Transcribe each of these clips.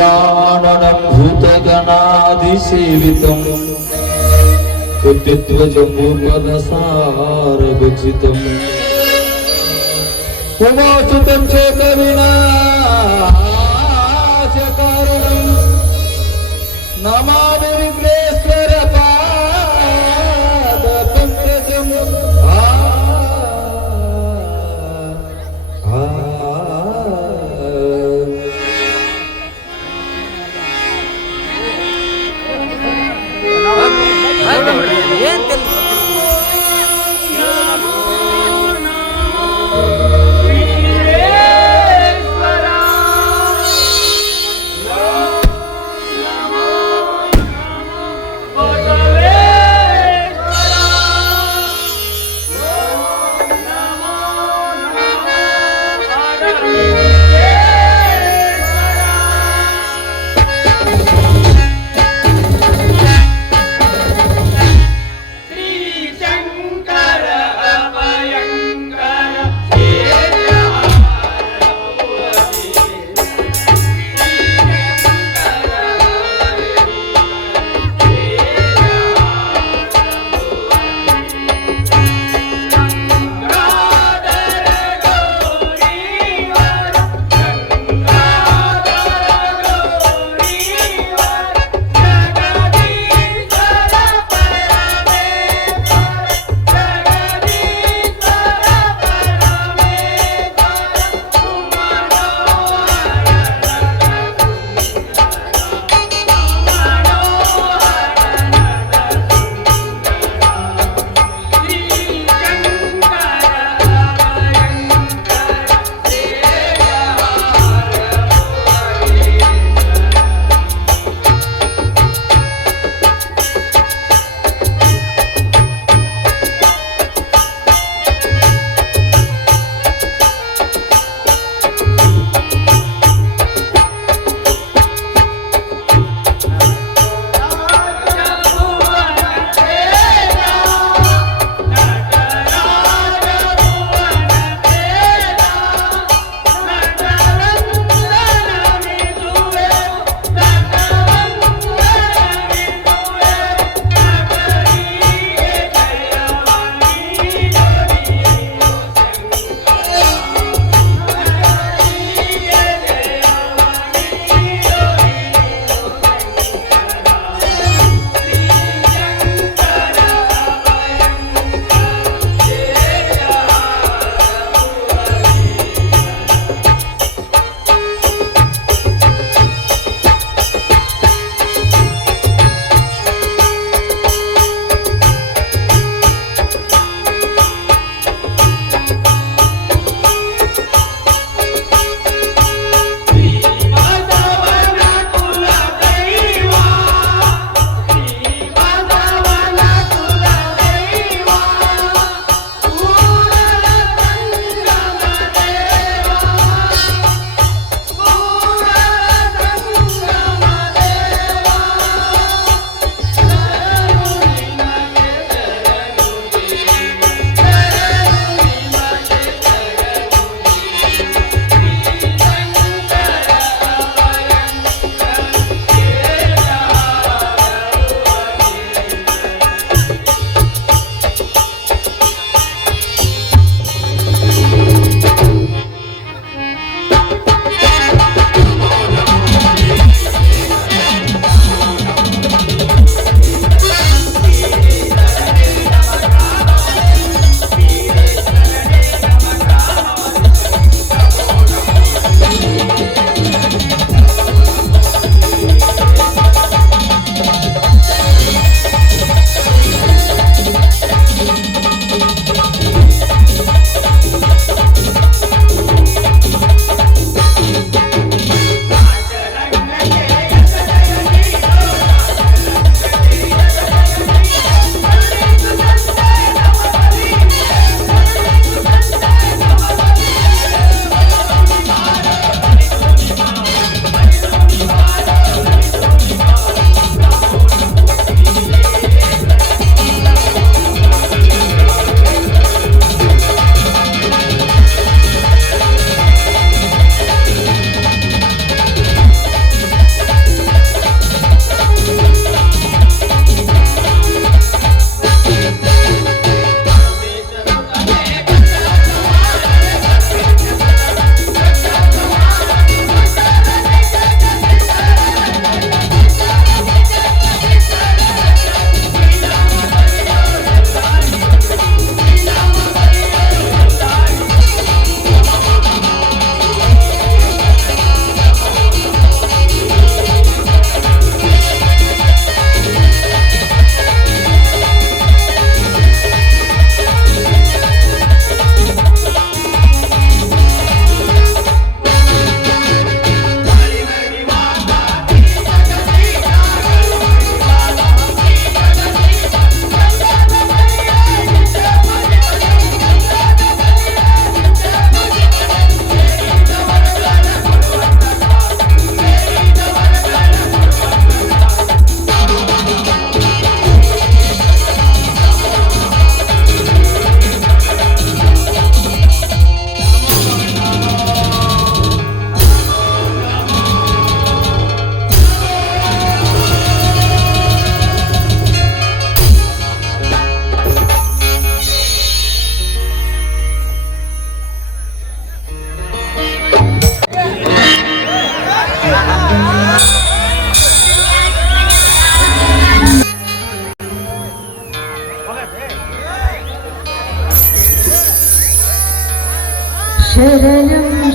गजाननं भूतगणाधिसेवितं कुटिध्वजम्बूफलसारभक्षितम् उमासुतं चेतविनाशकारणं नमामि विघ्नेश्वर पादपङ्कजम्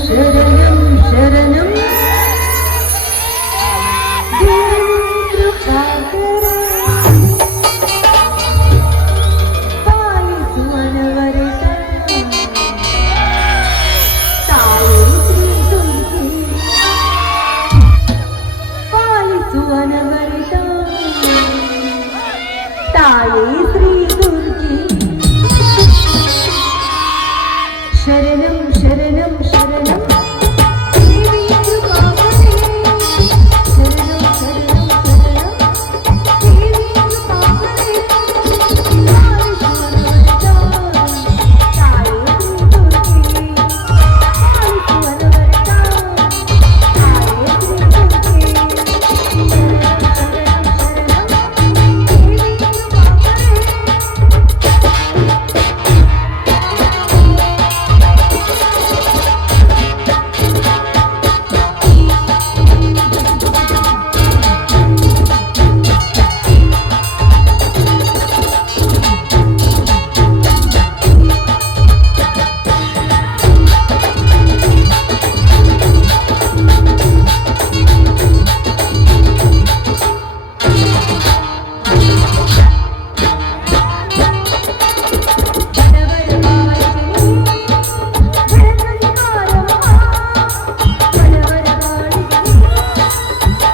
ಶರಣಂ ಶರಣಂ ಕೃಪಾಕರ ಪಾಲಿಸುವನವರೆತ ತಾಯಿ ಶ್ರೀ ದುರ್ಗೆ ಪಾಲಿಸುವನವರೆತ ತಾಯಿ ಶ್ರೀ ದುರ್ಗೆ ಶರಣಂ ಶರಣಂ ಶರಣಂ ದೇವಿ ಕೃಪಾಕರೆ ಶರಣಂ ಶರಣಂ ಶರಣಂ ದೇವಿ ಕೃಪಾಕರೆ ಪಾಲಿಸುವನವರೆತ ತಾಯಿ ಶ್ರೀ ದುರ್ಗೆ ಪಾಲಿಸುವನವರೆತ ತಾಯಿ ಶ್ರೀ ದುರ್ಗೆ ಶರಣಂ ಶರಣಂ ಶರಣಂ ದೇವಿ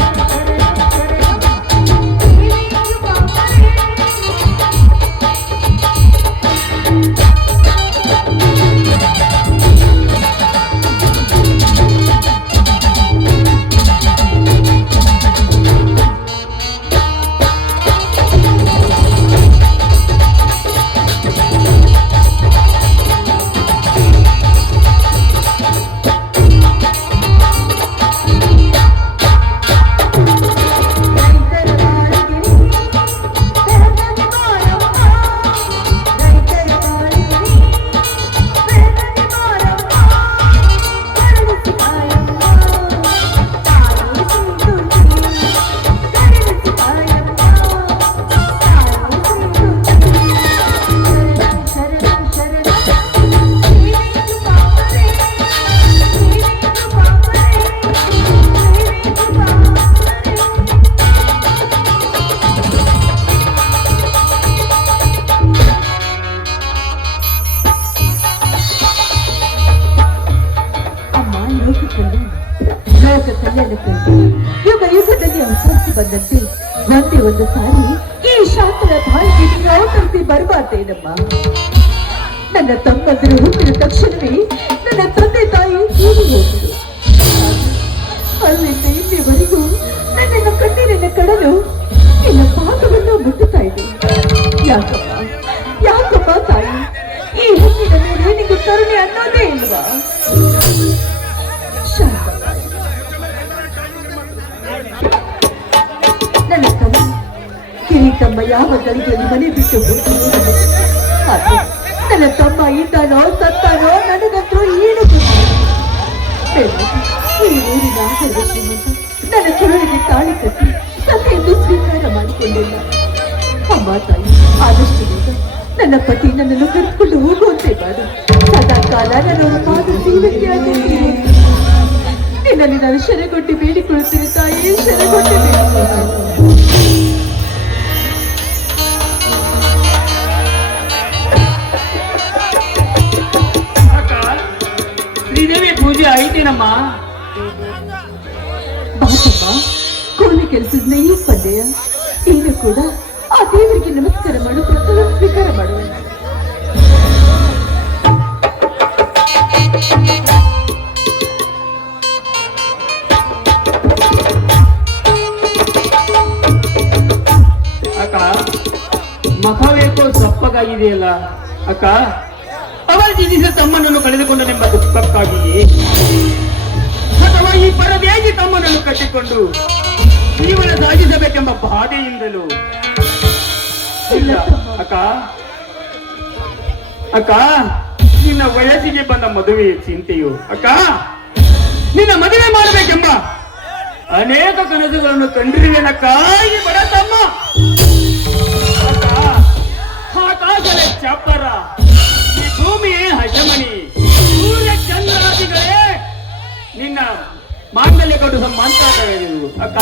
ಕೃಪಾಕರೆ ಲೋಕ ಕಲ್ಯಾಣಕ್ಕಾಗಿ ಯುಗ ಯುಗದಲ್ಲಿ ಅವತರಿಸಿ ಬಂದಂತೆ ಒಂದೇ ಒಂದು ಸಾರಿ ಈ ಶಾಸ್ತ್ರ ಭಾಷೆಗೆ ಅವತರಿಸಿ ಬರಬಾರ್ದೇನಮ್ಮ. ನನ್ನ ತಮ್ಮಂದರು ಹುಟ್ಟಿದ ತಕ್ಷಣವೇ ನನ್ನ ತಂದೆ ತಾಯಿ ತೀರಿ ಹೋದರು. ಅಲ್ಲಿಂದ ಇಲ್ಲಿವರೆಗೂ ನನ್ನನ್ನು ಕಣ್ಣೀರಿನ ಕಡಲು ನಿನ್ನ ಪಾದವನ್ನು ಮುಟ್ಟುತ್ತಾ ಇದೆ. ಯಾಕಮ್ಮ ಯಾಕಮ್ಮ ತಾಯಿ, ಈ ಹೆಣ್ಣಿನ ಮೇಲೆ ನಿನಗೆ ಕರುಣೆ ಅನ್ನೋದೇ ಇಲ್ವಾ? ನನ್ನ ತಮ್ಮ ಕಿರೀಟಮ್ಮ ಯಾವ ಗಳಿಗೆಯಲ್ಲಿ ಮನೆ ಬಿಟ್ಟು ಹೋಗ್ತಾರೆ. ನನ್ನ ತಮ್ಮ ಇದ್ದಾನೋ ಸತ್ತಾನೋ ನನಗಂತೂ ಏನು ಈ ಊರಿನ ಆಹಾರ ಶ್ರೀಮಂತ ನನ್ನ ಕೊರಳಿಗೆ ತಾಳಿ ಕಟ್ಟಿ ಸಭೆಯನ್ನು ಸ್ವೀಕಾರ ಮಾಡಿಕೊಂಡಿಲ್ಲ. ಅಮ್ಮ ತಾಯಿ, ಆದಷ್ಟು ಬೇಗ ನನ್ನ ಪತಿ ನನ್ನನ್ನು ಕರೆದುಕೊಂಡು ಹೋಗುವಂತೆ ಮಾಡು. ಸದಾ ಕಾಲ ನನ್ನ ಪಾದ ಸೇವಕಿಯಾಗಿ ನಿನ್ನಲ್ಲಿ ನಾನು ಶರಗೊಟ್ಟಿ ಬೇಡಿಕೊಳ್ಳುತ್ತೇನೆ ತಾಯಿ, ಶರಗೊಟ್ಟಿ ಬೇಡಿಕೊಳ್ಳುತ್ತೇನೆ. ಶ್ರೀದೇವಿ ಪೂಜೆ ಆಯ್ತೇನಮ್ಮ? ಬಾತಮ್ಮ, ಕೂಲಿ ಕೆಲಸದ ಈ ಪದ್ಯ ನೀನು ಕೂಡ ಆ ದೇವರಿಗೆ ನಮಸ್ಕಾರ ಮಾಡು, ಪ್ರಸಾದ ಸ್ವೀಕಾರ ಮಾಡುವ. ಅಕ್ಕ, ಮಖವೇಕೋ ಸಪ್ಪಗಾಗಿದೆಯಲ್ಲ ಅಕ್ಕ? ಅವರ ಜೀವಿಸಿದ ತಮ್ಮನನ್ನು ಕಳೆದುಕೊಂಡನೆಂಬ ದುಃಖಕ್ಕಾಗಿಯೇ, ಅಥವಾ ಈ ಪರದೇಗಿ ತಮ್ಮನನ್ನು ಕಟ್ಟಿಕೊಂಡು ಜೀವನ ಸಾಗಿಸಬೇಕೆಂಬ ಬಾಧೆಯಿಂದಲೂ? ಇಲ್ಲ ಅಕ್ಕ, ಅಕ್ಕ, ನಿನ್ನ ವಯಸ್ಸಿಗೆ ಬಂದ ಮದುವೆಯ ಚಿಂತೆಯು ಅಕ್ಕ ನಿನ್ನ ಮದುವೆ ಮಾಡಬೇಕೆಂಬ ಅನೇಕ ಕನಸುಗಳನ್ನು ಕಂಡಿರುವೆನಕ್ಕ ಈ ಬಡ ತಮ್ಮ. ಅಕ್ಕ, ಆಕಾಶದ ಚಪ್ಪರ, ಈ ಭೂಮಿಯೇ ಹಜಮಣಿ, ಸೂರ್ಯ ಚಂದ್ರಾದಿಗಳೇ ನಿನ್ನ ಮಾಂಗಲ್ಯ ಕೊಟ್ಟು ಸಂಬಂಧ. ಅಕ್ಕ,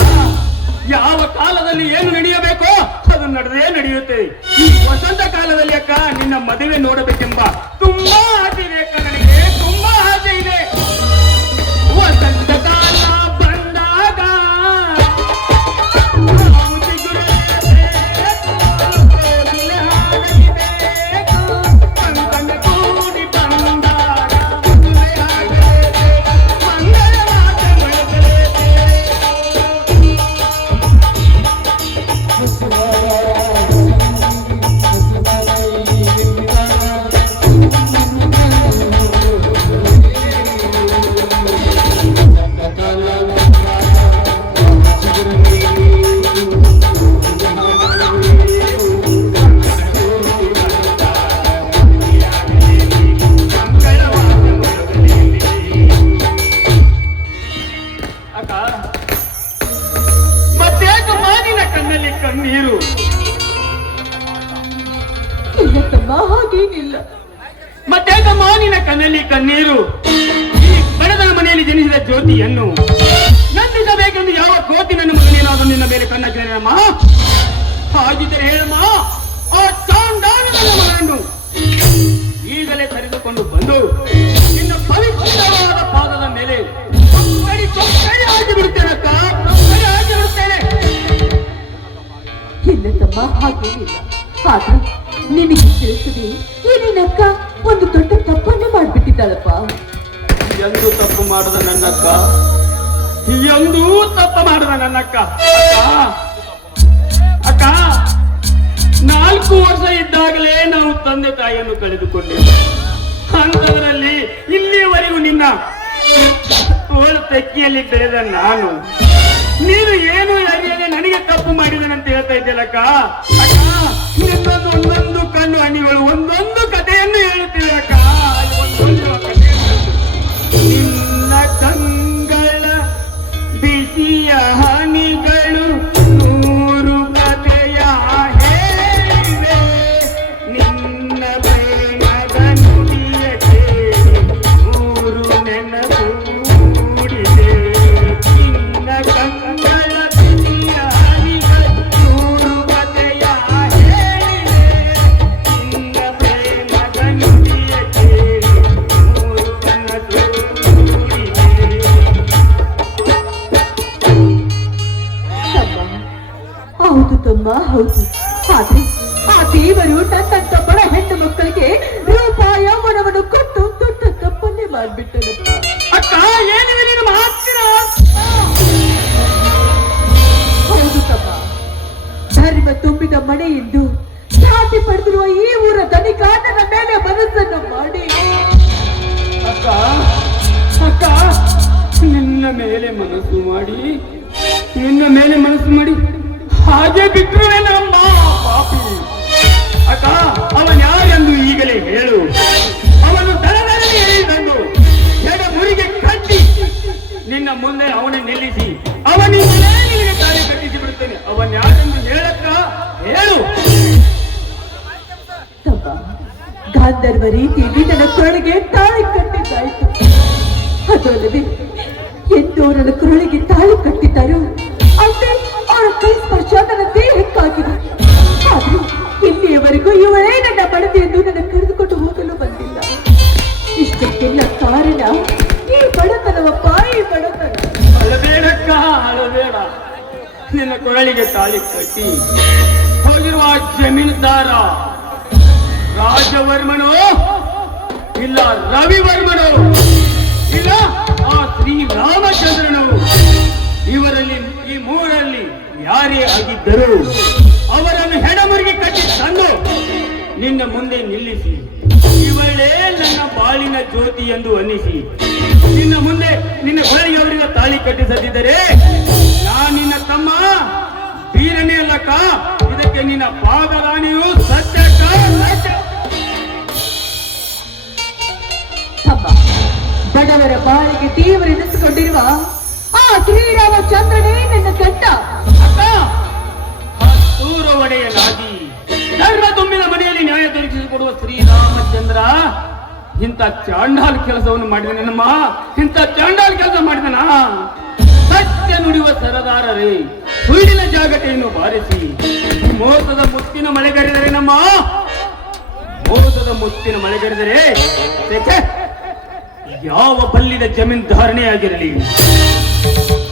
ಯಾವ ಕಾಲದಲ್ಲಿ ಏನು ನಡೆಯಬೇಕೋ ಅದು ನಡೆದೇ ನಡೆಯುತ್ತೆ. ಈ ವಸಂತ ಕಾಲದಲ್ಲಿ ಅಕ್ಕ ನಿನ್ನ ಮದುವೆ ನೋಡಬೇಕೆಂಬ ತುಂಬಾ ಆಸೆ ಇದೆ ಅಕ್ಕ, ನನಗೆ ತುಂಬಾ ಆಸೆ ಇದೆ. ವಸಂತ ಕಾಲ ಬಂದಾಗ ಕೂಡಿ ಬಂದಾಗ ಕಣ್ಣೀರು. ಇಲ್ಲ ತಮ್ಮ, ಹಾಗೇನಿಲ್ಲ. ಮತ್ತೇಕ ಮಾನಿನ ಕಣ್ಣಲ್ಲಿ ಕಣ್ಣೀರು? ಈ ಬಡದನ ಮನೆಯಲ್ಲಿ ಜನಿಸಿದ ಜ್ಯೋತಿಯನ್ನು ನಂದಿಸಬೇಕೆಂದು ಯಾವ ಕೋತಿ ನನ್ನ ಮಗನೇನಾದರೂ ನಿನ್ನ ಮೇಲೆ ಕಣ್ಣಾಕಿದೆಯಮ್ಮ? ಹಾಗಿದ್ದರೆ ಹೇಳಮ್ಮ, ಆ ಚಾಂಡಾಲನ ಮಗನನ್ನು ಈಗಲೇ ಕರೆದುಕೊಂಡು ಬಂದು ನಿನ್ನ ಪವಿತ್ರವಾದ ಪಾದದ ಮೇಲೆ ಕೊಕ್ಕಡಿ ಹಾಕಿ ಬಿಡುತ್ತೇನಕ್ಕ, ಕೊಕ್ಕಡಿ ಹಾಕಿ ಬಿಡುತ್ತೇನೆ. ಇಲ್ಲ ತಮ್ಮ, ಹಾಗೇನಿಲ್ಲ. ಆದ್ರೆ ನಿನಗೆ ತಿಳಿಸದೆ ಈ ನಿನ್ನಕ್ಕ ಒಂದು ದೊಡ್ಡ ತಪ್ಪನ್ನು ಮಾಡ್ಬಿಟ್ಟಿದ್ದಾಳಪ್ಪ. ಎಂದು ತಪ್ಪು ಮಾಡದ ನನ್ನಕ್ಕ, ಎಂದೂ ತಪ್ಪು ಮಾಡದ ನನ್ನಕ್ಕ. ಅಕ್ಕ, 4 ವರ್ಷ ಇದ್ದಾಗಲೇ ನಾವು ತಂದೆ ತಾಯಿಯನ್ನು ಕಳೆದುಕೊಂಡಿದ್ದೆ. ಅಂತವರಲ್ಲಿ ಇಲ್ಲಿಯವರೆಗೂ ನಿನ್ನ ತೋಳು ತೆಕ್ಕಿಯಲ್ಲಿ ಬೆಳೆದ ನಾನು, ನೀನು ಏನು ಅರಿಯದೆ ನನಗೆ ತಪ್ಪು ಮಾಡಿದನಂತ ಹೇಳ್ತಾ ಇದ್ದಲ್ಲಕ್ಕ. ಅಕ್ಕ, ನಿನ್ನೊಂದು ಒಂದೊಂದು ಕಣ್ಣು ಹನಿಗಳು ಒಂದೊಂದು ಕಥೆಯನ್ನು ಹೇಳುತ್ತಿವೆ ಅಕ್ಕ. ನಿನ್ನ ಕಂಗಳ ಬಿಸಿಯ ಹನಿಗಳು 100 ಕಥೆಯ ಹೇಳಿವೆ. ನಿನ್ನ ಪ್ರೇಮದ ನುಡಿಯ ಕೇಳಿ 100 ನೆನಪು ಮೂಡಿದೆ. ನಿನ್ನ ಕಂಗಳ ಬಿಸಿಯ ಹನಿಗಳು 100 ಕಥೆಯ ಹೇಳಿವೆ. ನಿನ್ನ ಪ್ರೇಮದ ನುಡಿಯ ಕೇಳಿ 100 ಕನಸು ಮೂಡಿದೆ. ಹೌದು ತಮ್ಮ, ಹೌದು. ಆದ್ರೆ ಆ ದೇವರು ತನ್ನಂತ ಬಡ ಹೆಣ್ಣು ಮಕ್ಕಳಿಗೆ ರೂಪಾಯ ಮನವನ್ನು ಕೊಟ್ಟು ದೊಡ್ಡ ತಪ್ಪನ್ನೇ ಮಾಡ್ಬಿಟ್ಟನಪ್ಪ. ಅಕ್ಕ, ಏನಿದೆ ನೀನು ಮಾತಿನ? ಹೌದು ತಮ್ಮ, ಧರ್ಮ ತುಂಬಿದ ಮನೆಯೆಂದು ಖ್ಯಾತಿ ಪಡೆದಿರುವ ಈ ಊರ ಧನಿಕ ನನ್ನ ಮೇಲೆ ಮನಸ್ಸನ್ನು ಮಾಡಿ ಅಕ್ಕ, ಅಕ್ಕ, ನಿನ್ನ ಮೇಲೆ ಮನಸ್ಸು ಮಾಡಿ, ನಿನ್ನ ಮೇಲೆ ಮನಸ್ಸು ಮಾಡಿ ಹಾಗೆ ಬಿಟ್ಟರುವೆ ನಮ್ಮ ಪಾಪಿ. ಅಕ್ಕ, ಅವನ ಯಾರೆಂದು ಈಗಲೇ ಹೇಳು. ಅವನು ದಡದಲ್ಲಿ ಹೇಳಿದಂದು ಎಡ ಮುರಿಗೆ ಕಟ್ಟಿ ನಿನ್ನ ಮುಂದೆ ಅವನೇ ನಿಲ್ಲಿಸಿ ಅವನಿಂದಲೇ ನಿನಗೆ ತಾಳಿ ಕಟ್ಟಿಸಿ ಬಿಡುತ್ತೇನೆ. ಅವನ್ ಯಾರೆಂದು ಹೇಳಕ್ಕ, ಹೇಳು. ತಮ್ಮ, ಗಾಂಧರ್ವ ರೀತಿಯಲ್ಲಿ ನನ್ನ ಕೊರಳಿಗೆ ತಾಳಿ ಕಟ್ಟಿದ್ದಾಯ್ತು. ಅದಲ್ಲದೆ ಎಂದು ನನ್ನ ಕೊರಳಿಗೆ ತಾಳಿ ಕಟ್ಟಿದ್ದಾರೋ ಅಲ್ಲದೆ ಅವರ ಕೈ ಸ್ಪರ್ಶ ನನ್ನ ದೇಹಕ್ಕಾಗಿದೆ. ಆದ್ರೂ ಇಲ್ಲಿಯವರೆಗೂ ಇವಳೇ ನನ್ನ ಮಡದಿ ಎಂದು ನನ್ನ ಕರೆದುಕೊಂಡು ಹೋಗಲು ಬಂದಿಲ್ಲ. ಇಷ್ಟಕ್ಕೆಲ್ಲ ಕಾರಣ ಈ ಬಡತನವಪ್ಪ, ಈ ಬಡತನ. ಅಳಬೇಡಕ್ಕ, ಅಳಬೇಡ. ನಿನ್ನ ಕೊರಳಿಗೆ ತಾಳಿ ಕಟ್ಟಿ ಹೋಗಿರುವ ಜಮೀನ್ದಾರ ರಾಜವರ್ಮನೋ ಇಲ್ಲ ರವಿವರ್ಮನೋ ಇಲ್ಲ ಆ ಶ್ರೀರಾಮಚಂದ್ರನು, ಇವರಲ್ಲಿ ಈ 3ರಲ್ಲಿ ಯಾರೇ ಆಗಿದ್ದರು ಅವರನ್ನು ಹೆಡಮುರಿಗೆ ಕಟ್ಟಿ ತಂದು ನಿನ್ನ ಮುಂದೆ ನಿಲ್ಲಿಸಿ ಇವಳೇ ನನ್ನ ಬಾಳಿನ ಜ್ಯೋತಿ ಎಂದು ಅನ್ನಿಸಿ ನಿನ್ನ ಮುಂದೆ ನಿನ್ನ ಕೊರಳಿಗೆ ಅವರಿಗೆ ತಾಳಿ ಕಟ್ಟಿಸದಿದ್ದರೆ ನಾನು ನಿನ್ನ ತಮ್ಮ ವೀರನೇ ಅಲ್ಲಕ್ಕ. ಇದಕ್ಕೆ ನಿನ್ನ ಪಾದರಾಣಿಯು ಸತ್ಯಕ್ಕ. ಬಡವರ ಬಾಳಿಗೆ ತೀವ್ರ ಎನಿಸಿಕೊಂಡಿರುವ ಆ ಶ್ರೀರಾಮಚಂದ್ರನೇ ನನ್ನ ಗಂಡ. ಅಕ್ಕ, ಹತ್ತೂರ ಒಡೆಯಲಾಗಿ ಧರ್ಮ ತುಂಬಿದ ಮನೆಯಲ್ಲಿ ನ್ಯಾಯ ದೊರಕಿಸಿಕೊಡುವ ಶ್ರೀರಾಮಚಂದ್ರ ಇಂಥ ಚಾಂಡಾಲ್ ಕೆಲಸವನ್ನು ಮಾಡಿದನಮ್ಮ. ಇಂಥ ಚಾಂಡಾಲ್ ಕೆಲಸ ಮಾಡಿದನ. ಸತ್ಯ ನುಡಿಯುವ ಸರದಾರರೇ, ಸುಳ್ಳಿನ ಜಾಗಟೆಯನ್ನು ಬಾರಿಸಿ ಮೋಸದ ಮುತ್ತಿನ ಮಳೆಗರೆದರೆ ನಮ್ಮ ಮೋಸದ ಮುತ್ತಿನ ಮಳೆಗರೆದರೆ ಯಾವ ಬಲ್ಲಿದ ಜಮೀನ್ ಧಾರಣೆಯಾಗಿರಲಿ,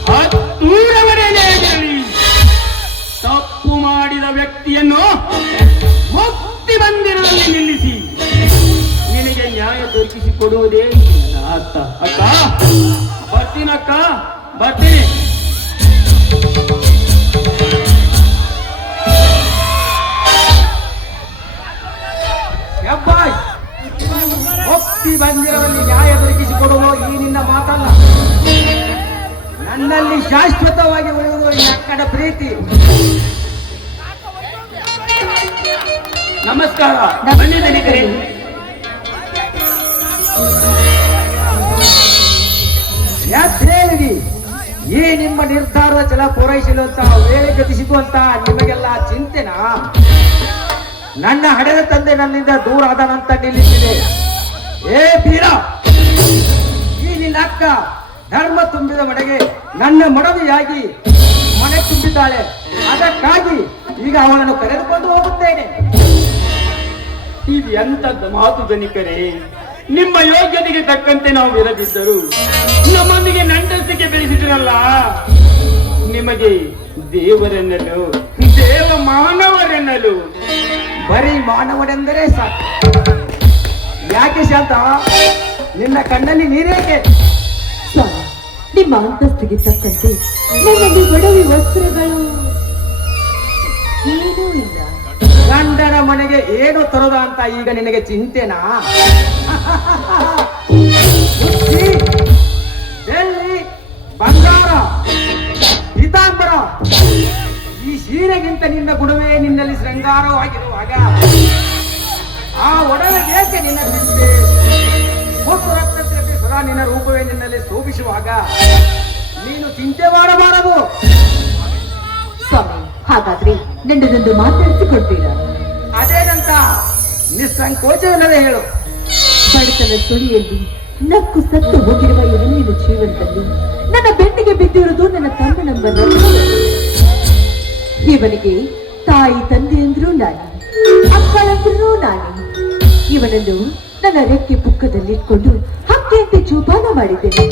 ಹತ್ತೂರವರೆಗೆ ಆಗಿರಲಿ, ತಪ್ಪು ಮಾಡಿದ ವ್ಯಕ್ತಿಯನ್ನು ಮುಕ್ತಿ ಮಂದಿರದಲ್ಲಿ ನಿಲ್ಲಿಸಿ ನಿನಗೆ ನ್ಯಾಯ ದೊರಕಿಸಿಕೊಡುವುದೇ ನನ್ನ ಅರ್ಥ. ಅಕ್ಕ, ಬರ್ತೀನಕ್ಕ, ಬರ್ತೀನಿ. ಶಬ್ಬಾಷ್! ಮುಕ್ತಿ ಮಂದಿರದಲ್ಲಿ ನ್ಯಾಯ ದೊರಕಿಸಿಕೊಡುವ ಈ ನಿನ್ನ ಮಾತಲ್ಲ. ನನ್ನಲ್ಲಿ ಶಾಶ್ವತವಾಗಿ ಉಳಿಯುವುದು ಈ ಅಕ್ಕನ ಪ್ರೀತಿ. ನಮಸ್ಕಾರ. ಬಂದಿದ್ದೇನೆ. ಯಾತ್ರೇನಿಗೆ ಈ ನಿಮ್ಮ ನಿರ್ಧಾರದ ಛಲ ಪೂರೈಸಲು ಅಂತ ವೇಳೆ ಗತಿಸಿತು ಅಂತ ನಿಮಗೆಲ್ಲ ಚಿಂತೆನಾ? ನನ್ನ ಹಡೆದ ತಂದೆ ನನ್ನಿಂದ ದೂರ ಆದನಂತ ನಿಲ್ಲಿಸಿದೆ. ಏ ಬೀರ, ಈ ನಿನ್ನ ಅಕ್ಕ ಧರ್ಮ ತುಂಬಿದ ಮನೆಗೆ ನನ್ನ ಮಡವಿಯಾಗಿ ಮನೆ ತುಂಬಿದ್ದಾಳೆ. ಅದಕ್ಕಾಗಿ ಈಗ ಅವಳನ್ನು ಕರೆದುಕೊಂಡು ಹೋಗುತ್ತೇನೆ. ಇದು ಎಂತದ್ದು ಮಾತು ಧನಿಕರೇ? ನಿಮ್ಮ ಯೋಗ್ಯತೆಗೆ ತಕ್ಕಂತೆ ನಾವು ಇರದಿದ್ದರು ನಮ್ಮೊಂದಿಗೆ ನಂಟಸ್ತಿಕೆ ಬೆಳೆಸಿದ್ರಲ್ಲ. ನಿಮಗೆ ದೇವರೆನ್ನಲು, ದೇವ ಮಾನವರೆನ್ನಲು. ಬರೀ ಮಾನವನೆಂದರೆ ಸಾಕು. ಯಾಕೆ ಶಾಂತ, ನಿನ್ನ ಕಣ್ಣಲ್ಲಿ ನೀರೇಕೆ? ಸ್ವಾಮಿ, ನಿಮ್ಮ ಅಂತಸ್ತಿಗೆ ತಕ್ಕಂತೆ ನನ್ನಲ್ಲಿ ಒಡವೆ ವಸ್ತ್ರಗಳು ಏನೂ ಇಲ್ಲ. ಗಂಡನ ಮನೆಗೆ ಏನು ತರೋದ ಅಂತ ಈಗ ನಿನಗೆ ಚಿಂತೆನಾ? ಬುದ್ಧಿ, ಬೆಳ್ಳಿ, ಬಂಗಾರ, ಪೀತಾಂಬರ, ಈ ಸೀರೆಗಿಂತ ನಿನ್ನ ಗುಣವೇ ನಿನ್ನಲ್ಲಿ ಶೃಂಗಾರವಾಗಿರುವಾಗ ಆ ಒಡವೆ ಏಕೆ ನಿನ್ನ ಚಿಂತೆ? ಮುತ್ತು ರಕ್ತಕ್ಕೆ ಸದಾ ನಿನ್ನ ರೂಪವೇ ನಿನ್ನಲ್ಲಿ ಶೋಭಿಸುವಾಗ ನೀನು ಚಿಂತೆ ಮಾಡಬಾರದು. ಸ್ವಾಮಿ, ಹಾಗಾದ್ರೆ ನನ್ನದೊಂದು ಮಾತಾಡಿಸಿಕೊಡ್ತೀರಾ? ಅದೇನಂತ ನಿಸ್ಸಂಕೋಚವಿಲ್ಲದೆ ಹೇಳು. ಬಡತನ ಸುಳಿಯಲ್ಲಿ ನಕ್ಕು ಸತ್ತು ಹೋಗಿರುವ ಈ ಹೆಣ್ಣಿನ ಜೀವನದಲ್ಲಿ ನನ್ನ ಬೆನ್ನಿಗೆ ಬಿದ್ದಿರುವುದು ನನ್ನ ತಮ್ಮನಂಬ ಇವನಿಗೆ ತಾಯಿ ತಂದೆ ಅಂದ್ರೂ ನಾನೇ, ಅಕ್ಕಳಂದ್ರೂ ನಾನೇ. ಇವನನ್ನು ನನ್ನ ರೆಕ್ಕೆ ಪುಕ್ಕದಲ್ಲಿಟ್ಕೊಂಡು ಹಕ್ಕಿಯಂತೆ ಜೋಪಾನ ಮಾಡಿದ್ದೇನೆ.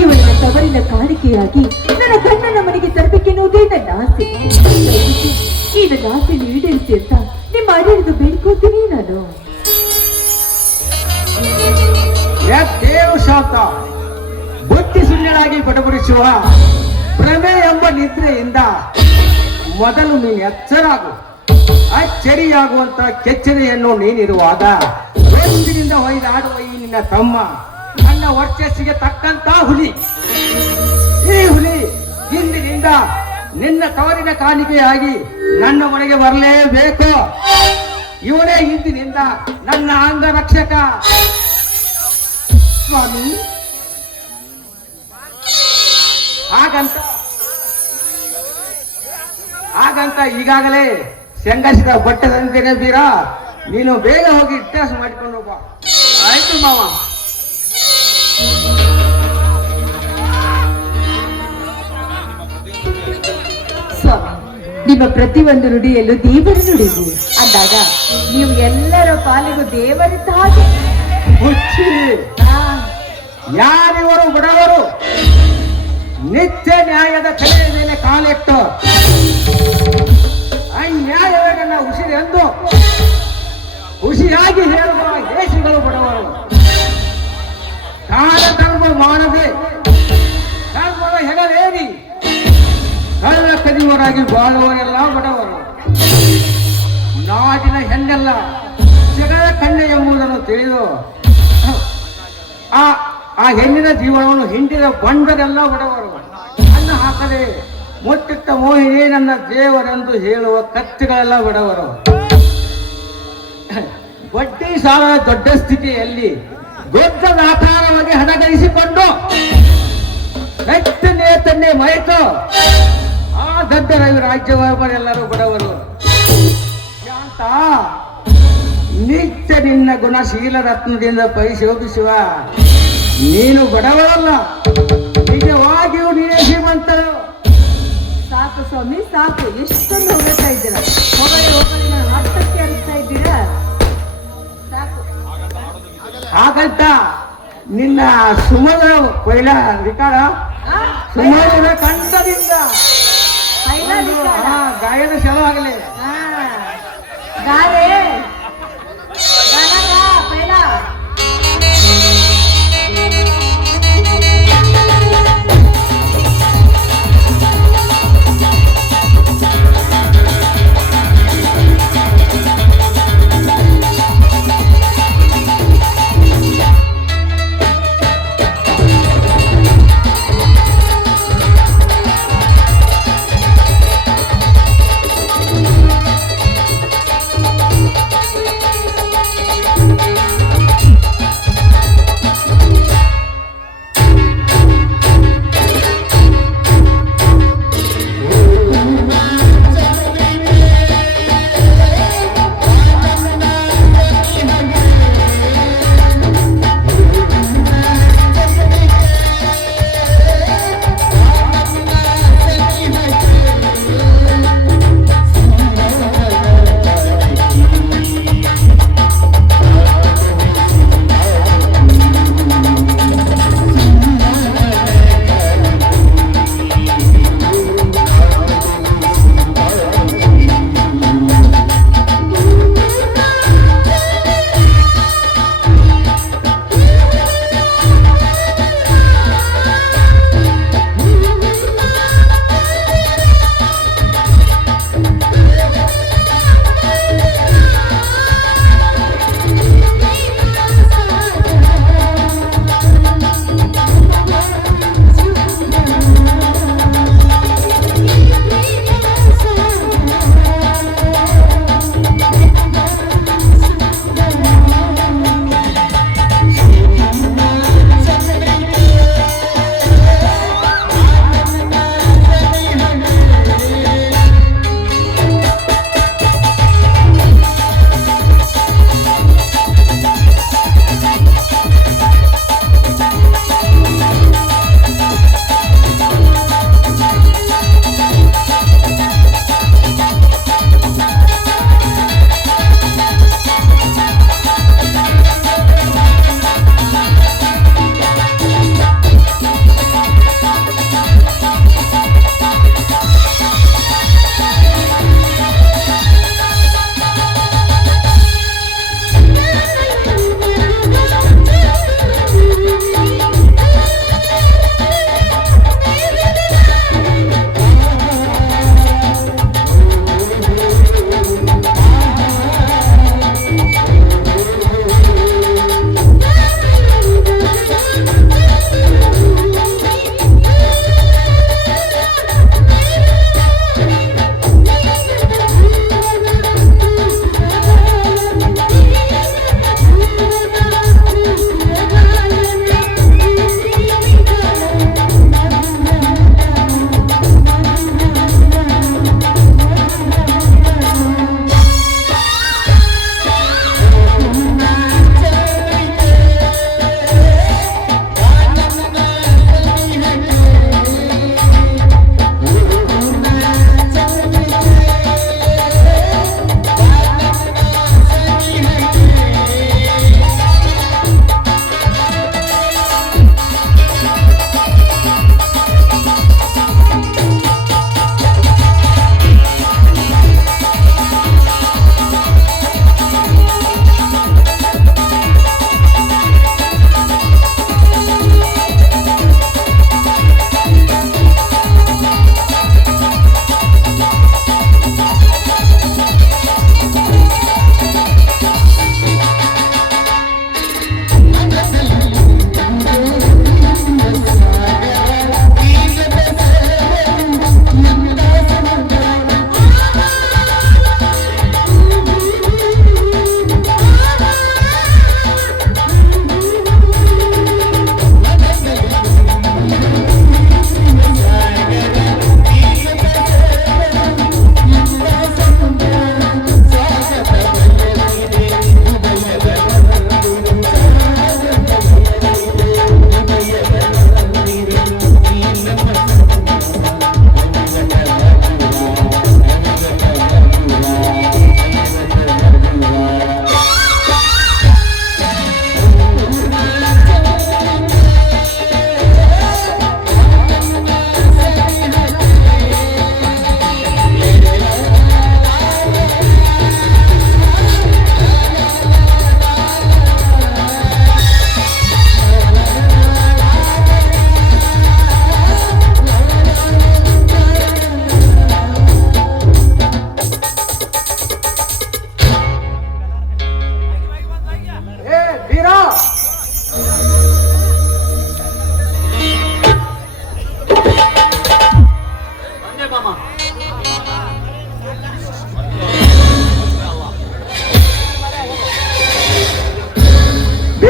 ಇವನ ತವರಿನ ಕಾಣಿಕೆಯಾಗಿ ನನ್ನ ಗಂಡನ ಮನೆಗೆ ತರಬೇಕೆನ್ನುವುದೇ ನನ್ನ ಆಸೆ. ದಯವಿಟ್ಟು ಈ ನನ್ನ ಆಸೆ ಈಡೇರಿಸಿ ಅಂತ ನಿಮ್ಮ ಅಡಿದು ಬೇಡ್ಕೊಳ್ತೀನಿ ನಾನು. ಎದ್ದೇಳು ಶಾಂತ, ಬುದ್ಧಿ ಸುಳ್ಯನಾಗಿ ಬಡಬಡಿಸುವ ಭ್ರಮೆ ಎಂಬ ನಿದ್ರೆಯಿಂದ ಮೊದಲು ನೀನು ಎಚ್ಚರಾಗು. ಅಚ್ಚರಿಯಾಗುವಂತ ಕೆಚ್ಚರಿಯನ್ನು ನೀನಿರುವಾಗ ರೋಷದಿಂದ ಹೊಯ್ದಾಡುವ ಈ ನಿನ್ನ ತಮ್ಮ ನನ್ನ ವರ್ಚಸ್ಸಿಗೆ ತಕ್ಕಂತ ಹುಲಿ. ಈ ಹುಲಿ ಹಿಂದಿನಿಂದ ನಿನ್ನ ತವರಿನ ಕಾಣಿಕೆಯಾಗಿ ನನ್ನ ಮನೆಗೆ ಬರಲೇಬೇಕು. ಇವನೇ ಹಿಂದಿನಿಂದ ನನ್ನ ಅಂಗರಕ್ಷಕ. ಸ್ವಾಮಿ, ಹಾಗಂತ ಈಗಾಗಲೇ ಶಂಗಸಿದ ಬಟ್ಟದಂತೆಯೇ ಬೀರ, ನೀನು ಬೇಗ ಹೋಗಿ ಇಟ್ಟಾಸ ಮಾಡಿಕೊಂಡು ಬಾ. ಆಯ್ತು ಮಾವ. ಸ್ವಾಮಿ, ನಿಮ್ಮ ಪ್ರತಿಯೊಂದು ನುಡಿಯಲ್ಲೂ ದೇವರ ನುಡಿಗೆ ಅಂದಾಗ ನೀವು ಎಲ್ಲರ ಪಾಲಿಗೂ ದೇವರಿದ್ದ ಹಾಗೆ. ಹುಚ್ಚಿ, ಯಾರಿವರು ಬಡವರು ನಿತ್ಯ ನ್ಯಾಯದ ಕಲೆಯ ಮೇಲೆ ಕಾಲಿಟ್ಟು ಅನ್ಯಾಯವೇ ನನ್ನ ಉಸಿರೆಂದು ಖುಷಿಯಾಗಿ ಹೇಳುವ ದೇಶಗಳು ಬಡವರು. ಕಾಲ ಧರ್ಮ ಮಾಡದೆ ಧರ್ಮದ ಹೆಗಲೇರಿ ಕಳ್ಳ ಕದಿವರಾಗಿ ಬಾಳುವರೆಲ್ಲ ಬಡವರು. ನಾಡಿನ ಹೆಣ್ಣೆಲ್ಲ ಜಗಳ ಕಣ್ಣೆ ಎಂಬುದನ್ನು ತಿಳಿದು ಆ ಹೆಣ್ಣಿನ ಜೀವನವನ್ನು ಹಿಂಡಿದ ಬಂಡರೆಲ್ಲ ಬಡವರು. ಅನ್ನ ಹಾಕದೆ ಮುಟ್ಟಿಟ್ಟ ಮೋಹಿನಿ ನನ್ನ ದೇವರೆಂದು ಹೇಳುವ ಕತ್ತುಗಳೆಲ್ಲ ಬಡವರು. ಬಡ್ಡಿ ಸಾಲ ದೊಡ್ಡ ಸ್ಥಿತಿಯಲ್ಲಿ ದೊಡ್ಡ ವ್ಯಾಪಾರವಾಗಿ ಹಣ ಗಳಿಸಿಕೊಂಡು ತನ್ನೇ ಮರೆತು ಆ ದೊಡ್ಡ ರವಿ ರಾಜ್ಯವರೆಲ್ಲರೂ ಬಡವರು. ಶಾಂತ, ನಿತ್ಯ ನಿನ್ನ ಗುಣಶೀಲ ರತ್ನದಿಂದ ಪರಿಶೋಧಿಸುವ ನೀನು ಬಡವರಲ್ಲ, ನಿಜವಾಗಿಯೂ ನೀನೇ ಶ್ರೀಮಂತರು. ಸಾಕು ಸ್ವಾಮಿ, ಸಾಕು. ಎಷ್ಟೊಂದು ಹೊಗಳ್ತಾ ಇದ್ದೀರಾ. ಹೊಗಳಿ ನಾನು ಅರ್ಥಕ್ಕೆ ಅರಿಸ್ತಾ ಇದ್ದೀರಾ. ಸಾಕು. ಹಾಗಂತ ನಿನ್ನ ಸುಮದ ಕೊಯ್ಲ ವಿಕಾರ ಆ? ಸುಮದ ಕಂಠದಿಂದ ಪೈಲ ವಿಚಾರ. ಗಾಯನ ಶಲವಾಗಲಿ. ಆ, ಗಾರೆ ಗಾನಗ, ಪೈಲ.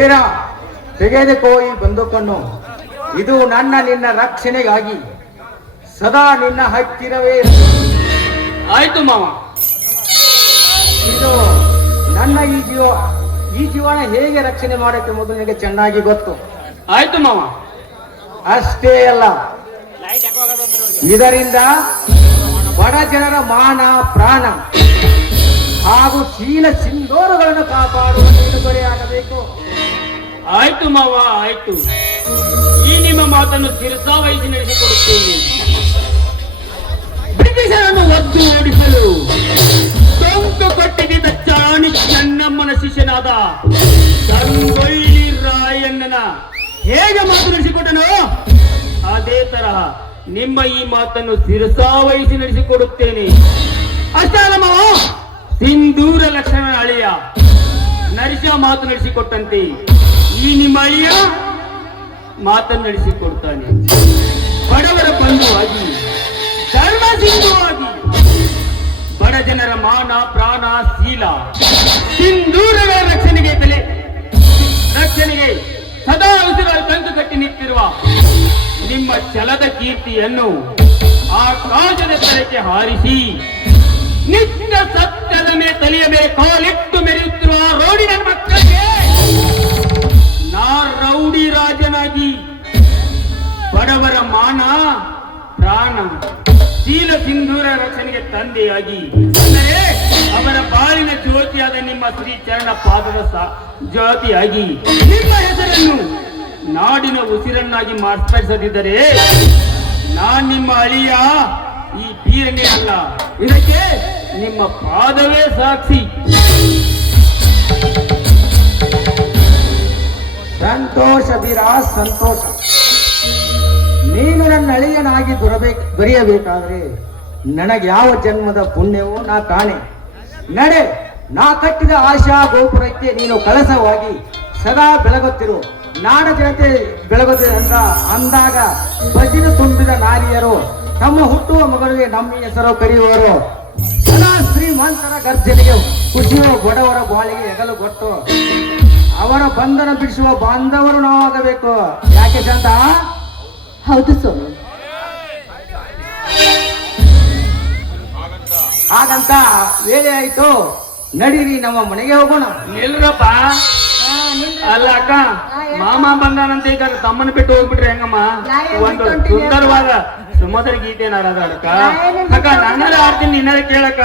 ವೀರ, ತೆಗೆದುಕೋ ಈ ಬಂದೂಕನ್ನು. ಇದು ನಿನ್ನ ರಕ್ಷಣೆಗಾಗಿ ಸದಾ ನಿನ್ನ ಹತ್ತಿರವೇ ಇರಲಿ. ಆಯ್ತು ಮಾವ. ಇದು ನನ್ನ ಈ ಜೀವನ ಹೇಗೆ ರಕ್ಷಣೆ ಮಾಡುತ್ತೆ ಮೊದಲು ನಿನಗೆ ಚೆನ್ನಾಗಿ ಗೊತ್ತು. ಆಯ್ತು ಮಾವ. ಅಷ್ಟೇ ಅಲ್ಲ, ಇದರಿಂದ ಬಡ ಜನರ ಮಾನ ಪ್ರಾಣ ಹಾಗೂ ಶೀಲ ಸಿಂಧೂರಗಳನ್ನು ಕಾಪಾಡುವ ನಿಲುಗಡೆಯಾಗಬೇಕು. ಆಯ್ತು ಮಾವ, ಆಯ್ತು. ಈ ನಿಮ್ಮ ಮಾತನ್ನು ಶಿರಸಾವಹಿಸಿ ನಡೆಸಿಕೊಡುತ್ತೇನೆ. ಬ್ರಿಟಿಷರನ್ನು ಒದ್ದು ಓಡಿಸಲು ಸೊಂಕು ಕಟ್ಟಿದ್ದ ಚಾಣಿ ಚೆನ್ನಮ್ಮನ ಶಿಷ್ಯನಾದ ಸಂಗೊಳ್ಳಿ ರಾಯಣ್ಣನ ಹೇಗೆ ಮಾತು ನಡೆಸಿಕೊಟ್ಟನೋ ಅದೇ ತರಹ ನಿಮ್ಮ ಈ ಮಾತನ್ನು ಶಿರಸಾವಹಿಸಿ ನಡೆಸಿಕೊಡುತ್ತೇನೆ. ಅಷ್ಟೇ ಅಲ್ಲ ಮಾವ, ಸಿಂಧೂರ ಲಕ್ಷ್ಮಣ ಅಳಿಯ ನರಿಷ ಮಾತು ನಡೆಸಿಕೊಟ್ಟಂತೆ ಈ ನಿಮ್ಮ ಅಳಿಯ ಮಾತನ್ನು ನಡೆಸಿಕೊಡ್ತಾನೆ. ಬಡವರ ಬಂಧುವಾಗಿ, ಧರ್ಮ ಸಿಂಧುವಾಗಿ, ಬಡ ಜನರ ಮಾನ ಪ್ರಾಣ ಶೀಲ ಸಿಂಧೂರಗಳ ರಕ್ಷಣೆಗೆ ಸದಾ ಉಸಿರು ತಂದು ಕಟ್ಟಿ ನಿಂತಿರುವ ನಿಮ್ಮ ಛಲದ ಕೀರ್ತಿಯನ್ನು ಆಕಾಶದ ತಲೆಗೆ ಹಾರಿಸಿ ನಿತ್ಯ ಸತ್ಯದ ತಲೆಯ ಮೇಲೆ ಕಾಲಿಟ್ಟು ಮೆರೆಯುತ್ತಿರುವ ರೌಡಿ ನನ್ನ ಮಕ್ಕಳಿಗೆ ನಾ ರೌಡಿ ರಾಜನಾಗಿ ಬಡವರ ಮಾನ ಪ್ರಾಣ ಶೀಲ ಸಿಂಧೂರ ರಕ್ಷಣೆಗೆ ತಂದೆಯಾಗಿ, ಅಂದರೆ ಅವರ ಬಾಳಿನ ಜ್ಯೋತಿಯಾದ ನಿಮ್ಮ ಶ್ರೀ ಚರಣ ಪಾದದ ಜ್ಯೋತಿಯಾಗಿ ನಿಮ್ಮ ಹೆಸರನ್ನು ನಾಡಿನ ಉಸಿರನ್ನಾಗಿ ಮಾರ್ಪಡಿಸದಿದ್ದರೆ ನಾನ್ ನಿಮ್ಮ ಅಳಿಯ ಈ ಬೀರನೇ ಅಲ್ಲ. ಇದಕ್ಕೆ ನಿಮ್ಮ ಪಾದವೇ ಸಾಕ್ಷಿ. ಸಂತೋಷ ವೀರ, ಸಂತೋಷ. ನೀನು ನನ್ನ ಅಳಿಯನಾಗಿ ದೊರೆಯಬೇಕಾದ್ರೆ ನನಗೆ ಯಾವ ಜನ್ಮದ ಪುಣ್ಯವೋ ನಾ ಕಾಣೆ. ನಡೆ, ನಾ ಕಟ್ಟಿದ ಆಶಾ ಗೋಪುರಕ್ಕೆ ನೀನು ಕಳಸವಾಗಿ ಸದಾ ಬೆಳಗುತ್ತಿರು. ನಾಡ ಜನತೆ ಬೆಳಗುತ್ತಿದೆ ಅಂದಾಗ ಬಜಿನ ತುಂಬಿದ ನಾರಿಯರು ತಮ್ಮ ಹುಟ್ಟುವ ಮಗಳಿಗೆ ನಮ್ಮ ಹೆಸರು ಕರೆಯುವರು. ಸದಾ ಶ್ರೀಮಂತರ ಗರ್ಜನೆಗೆ ಖುಷಿಯೋ ಬಡವರ ಬಾಳಿಗೆ ಹೆಗಲು ಕೊಟ್ಟು ಅವರ ಬಂಧನ ಬಿಡಿಸುವ ಬಾಂಧವರು ನಾವಾಗಬೇಕು. ಯಾಕೆ ಚಂದ? ಹೌದು ಸ್ವಾಮಿ. ಹಾಗಂತ ವೇಳೆ ಆಯ್ತು, ನಡೀರಿ ನಮ್ಮ ಮನೆಗೆ ಹೋಗೋಣ. ನಿಲ್ರಪ್ಪ. ಅಲ್ಲ ಅಕ್ಕ, ಮಾಮ ಬಂದಾನಂತ ಈಗ ತಮ್ಮನ ಬಿಟ್ಟು ಹೋಗ್ಬಿಟ್ರೆ ಹೆಂಗಮ್ಮ? ಒಂದು ಸುಂದರವಾದ ಸುಮಧುರ ಗೀತೆ ನಾಡಕ ಅಕ್ಕ. ನನ್ನರ ಆಡ್ತೀನಿ, ನಿನ್ನ ಕೇಳಕ್ಕ.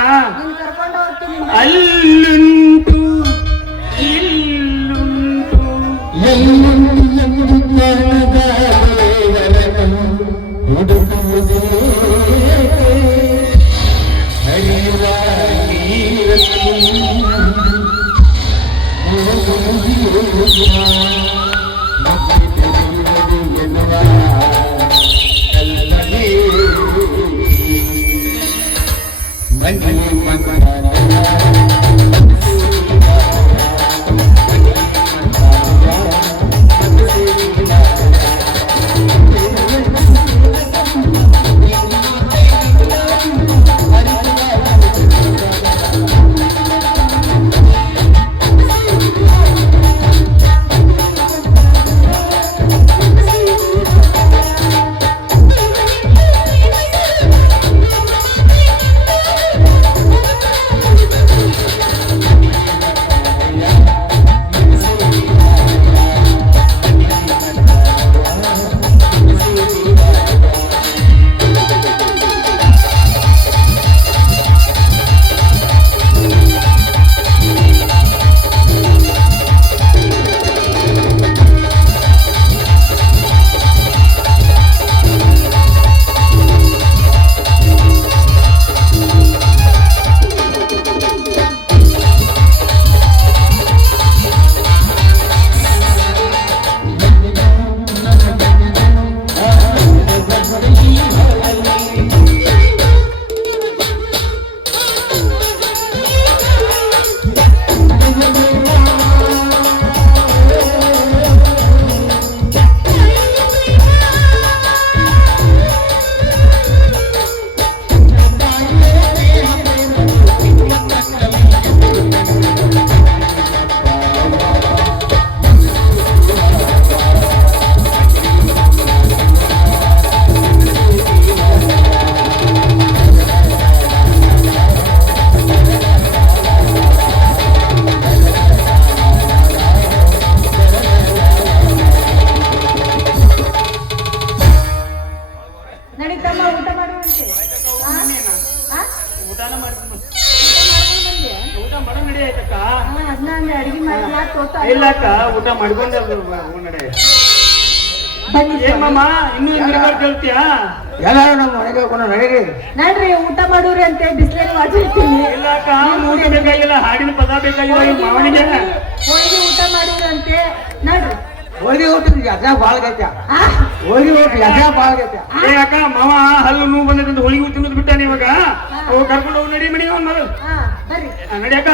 ಅಲ್ಲುಂಟು ಇಲ್ಲುಂಟು ಮಾಡ್ಯಾರಂತೆ ಆ? ಊಟನ ಮಾಡ್ಕೊಂಡು ಊಟ ಮಾಡ್ಕೊಂಡ್ ಬಂದೆ? ಊಟ ಮಾಡೋ ನಡಿ ಆಯ್ತಕ್ಕ. ಅದ್ನ ಅಂದ್ರೆ ಅಡಿಗೆ ಮಾಡಿ ಯಾಕೆ ತೋತ ಇಲ್ಲಕ್ಕ ಊಟ ಮಾಡ್ಕೊಂಡೆ ನಡೆ. ಬನ್ನಿ ಏನ್ ಮಾಮ ಇನ್ನೂ ಹೆಂಗ್ ಕೇಳ್ತೀಯಾ? ಎಲ್ಲಾರು ನಮ್ಮ ಮನೆಗೆ ಹೋಗೋಣ ನಡೀರಿ. ನಡ್ರಿ ಊಟ ಮಾಡೂರಿ ಅಂತ ಬಿಸಿಲೇನು ಮಾಡಿರ್ತೀನಿ ಇಲ್ಲಕ್ಕ ಊಟ ಬೇಕಾಗಿಲ್ಲ, ಹಾಡಿನ ಪದ ಬೇಕಾಗಿಲ್ಲ ಈ ಮಾವನಿಗೆ. ಹೋಳಿಗೆ ಊಟ ಮಾಡೂರಂತೆ ನಡ್ರಿ. ಹೋಗಿ ಊಟದ ಯಜಾ ಬಾಳ್ಗೈತ. ಆ? ಹೋಗಿ ಊಟ ಯಜಾ ಬಾಳ್ಗೈತ. ಏ ಅಕ್ಕ ಮಾವ ಹಲ್ಲು ನೋವು ಬಂದಿದ್ದಂತ ಹೋಳಿಗೆ ಊಟ ತಿನ್ನೋದು ಬಿಟ್ಟಾನೆ ಇವಾಗ. ಅವ್ ಕರ್ಕೊಂಡು ಹೋಗಿ ನಡಿ ಮನಿ ಅವ್ನು ಹಾ ಬರ್ರಿ. ನಡಿ ಅಕ್ಕ.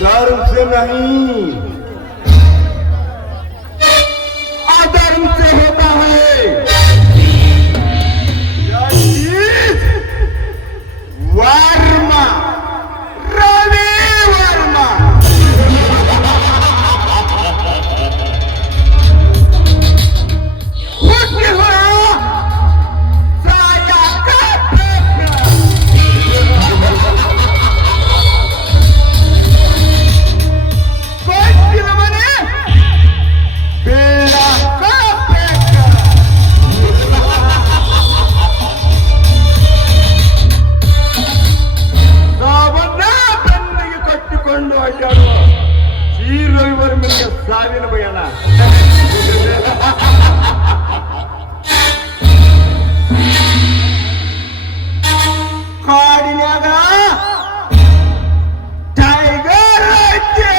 धर्म से नहीं अधर्म से होता है। वर्मा रवि वर्मा खुश हुआ साया का ಸಾವಿನ ಭಯನ ಕಾಡಿನ್ಯಾಗ ಟೈಗರ್ ಐತೆ,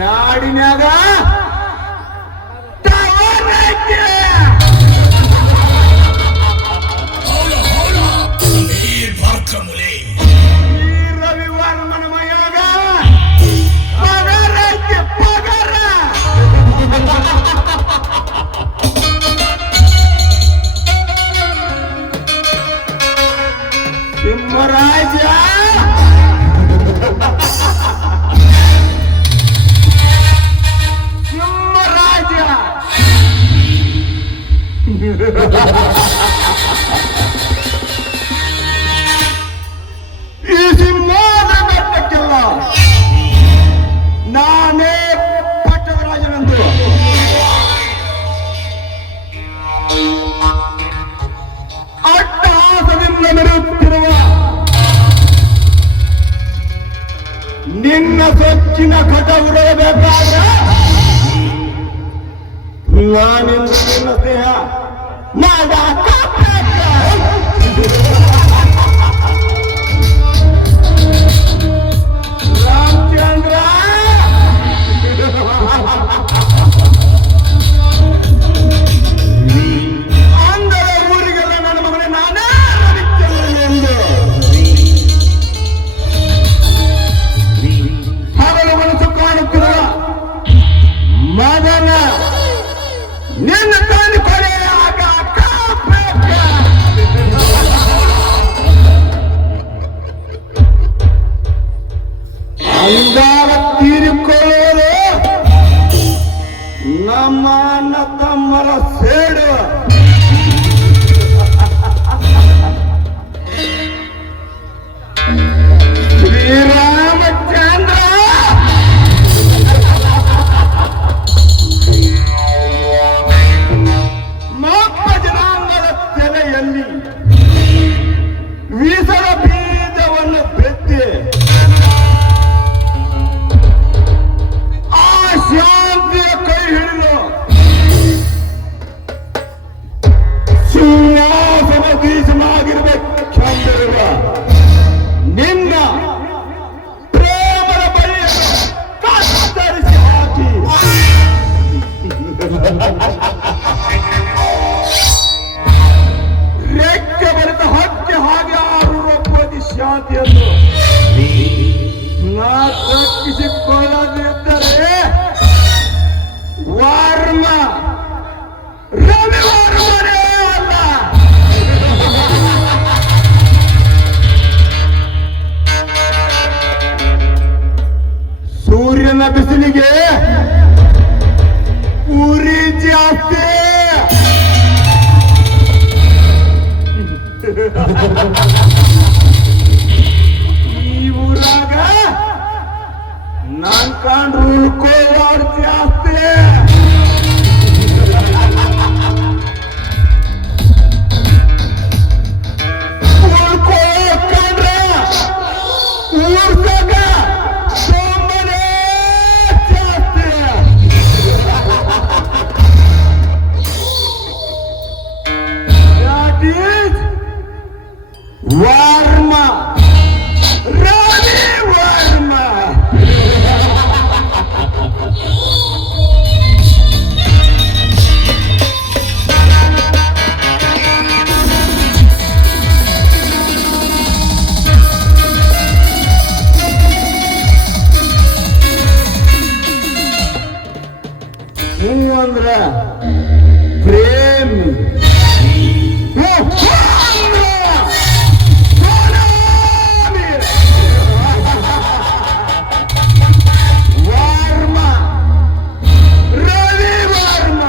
ನಾಡಿನ್ಯಾಗ ಟವರ್ ಐತೆ. ಈ ರವಿವಾರ ಮನ ಮಯಾಗ ಸೊಕ್ಕಿನ ಕಟ ಉಡಬೇಕಾದ್ರೆ ನಾನಿಂದ ನಿನ್ನ ಸ್ನೇಹ ರಾಮಚಂದ್ರ ಅಂದರೆ ಊರಿಗೆಲ್ಲ ನನ್ನ ಮಗನೇ ನಾನೇ ರವಿಚಂದ್ರನ್ ಎಂದು ಹಗಲು ಮನಸ್ಸು ಕಾಣುತ್ತಿರುವ ಮಗನ ನಿನ್ನ ತಂದು ಕೊನೆಯಾಗ ಅಂಗಾರ ತೀರಿಕೊಳ್ಳೋದು ನಮ್ಮ ಅಣ್ಣ ತಮ್ಮರ ಸೇಡು. ಶ್ರೀರಾಮಚಂದ್ರ ಮೋಕ್ಷ ಜನಾಂಗದ ತೆಲೆಯಲ್ಲಿ ವಿಸರ ಬೀಜವನ್ನು ಬೆತ್ತಿ ಆ ಶಾಂತಿಯ ಕೈ ಹಿಡಿದು ಸಿಂಹಾಸನಾಧೀಶನಾಗಿರಬೇಕೆಂದಿರುವ ನಿನ್ನ ಪ್ರೇಮದ ಬಳಿಯನ್ನು ಕತ್ತರಿಸಿ ಹಾಕಿ ರೆಕ್ಕೆ ಬರೆದ ಹಕ್ಕಿ ಹಾಗೆ ಆರುಪದಿ ಶಾಂತಿಯನ್ನು ನಾ ದಕ್ಕಿಸಿಕೊಳ್ಳದಿದ್ದರೆ ವರ್ಮ ರವಿ ವರ್ಮನೇ ಅಲ್ಲ. ಸೂರ್ಯನ ಬಿಸಿಲಿಗೆ ಉರಿ ಜಾಸ್ತಿ. ಈ ಊರಾಗ ನಾನ್ ಕಂಡ್ರು ಉಳ್ಕೊಳ್ಳೋರು ಜಾಸ್ತಿ. ಉಳ್ಕೊಂಡ್ರೆ ಊರ್ದಾಗ ಸೋಮನೇ ಜಾಸ್ತಿ. That is Varma Ravi Varma. ಹಿಂಗಂದ್ರ ಪ್ರೇಮ್ ವರ್ಮ ರವಿ ವರ್ಮ.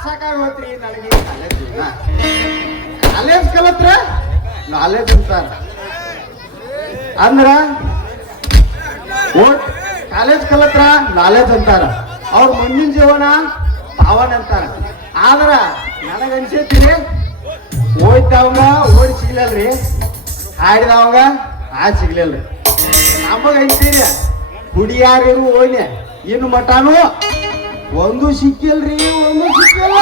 ಸಾಕಾಗಿ ಹೋತ್ರಿ ನನಗೆ ಕಾಲೇಜ್ ಕಲತ್ರ ನಾಲೆಜ್ ಅಂತಾರ ಅಂದ್ರ ಕಾಲೇಜ್ ಕಲತ್ರ ನಾಲೆಜ್ ಅಂತಾರ ಅವ್ರ ಮುಂದಿನ ಜೀವನ ಪಾವನ್ ಅಂತಾರ ಆದ್ರ ನನಗನ್ಸೈತಿ ಓದ್ತಾವಂಗ ಓಡಿ ಸಿಗ್ಲಲ್ರಿ ಹಾಡಿದವಂಗ ಹಾಡ್ ಸಿಗ್ಲಿಲ್ರಿ ನಮಗ ಅಂತೀರಿ ಹುಡಿಯಾರಿರು ಓಯ್ನೆ ಇನ್ನು ಮಟಾನು ಒಂದು ಸಿಕ್ಕಿಲ್ರಿ ಒಂದು ಸಿಕ್ಕಿಲ್ಲ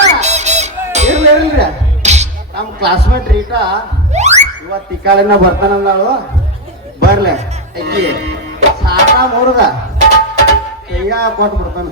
ಇರ್ಲಿ ನಮ್ಮ ಕ್ಲಾಸ್ಮೇಟ್ ರೀಟ ಇವತ್ತು ಈ ಕಾಳಿನ ಬರ್ತಾನಂದಾಳು ಬರ್ಲೆ ಅಕ್ಕಿ ಸಾಕ ಮೂರದ ಕೈಯ ಕೊಟ್ಟು ಬಿಡ್ತಾನ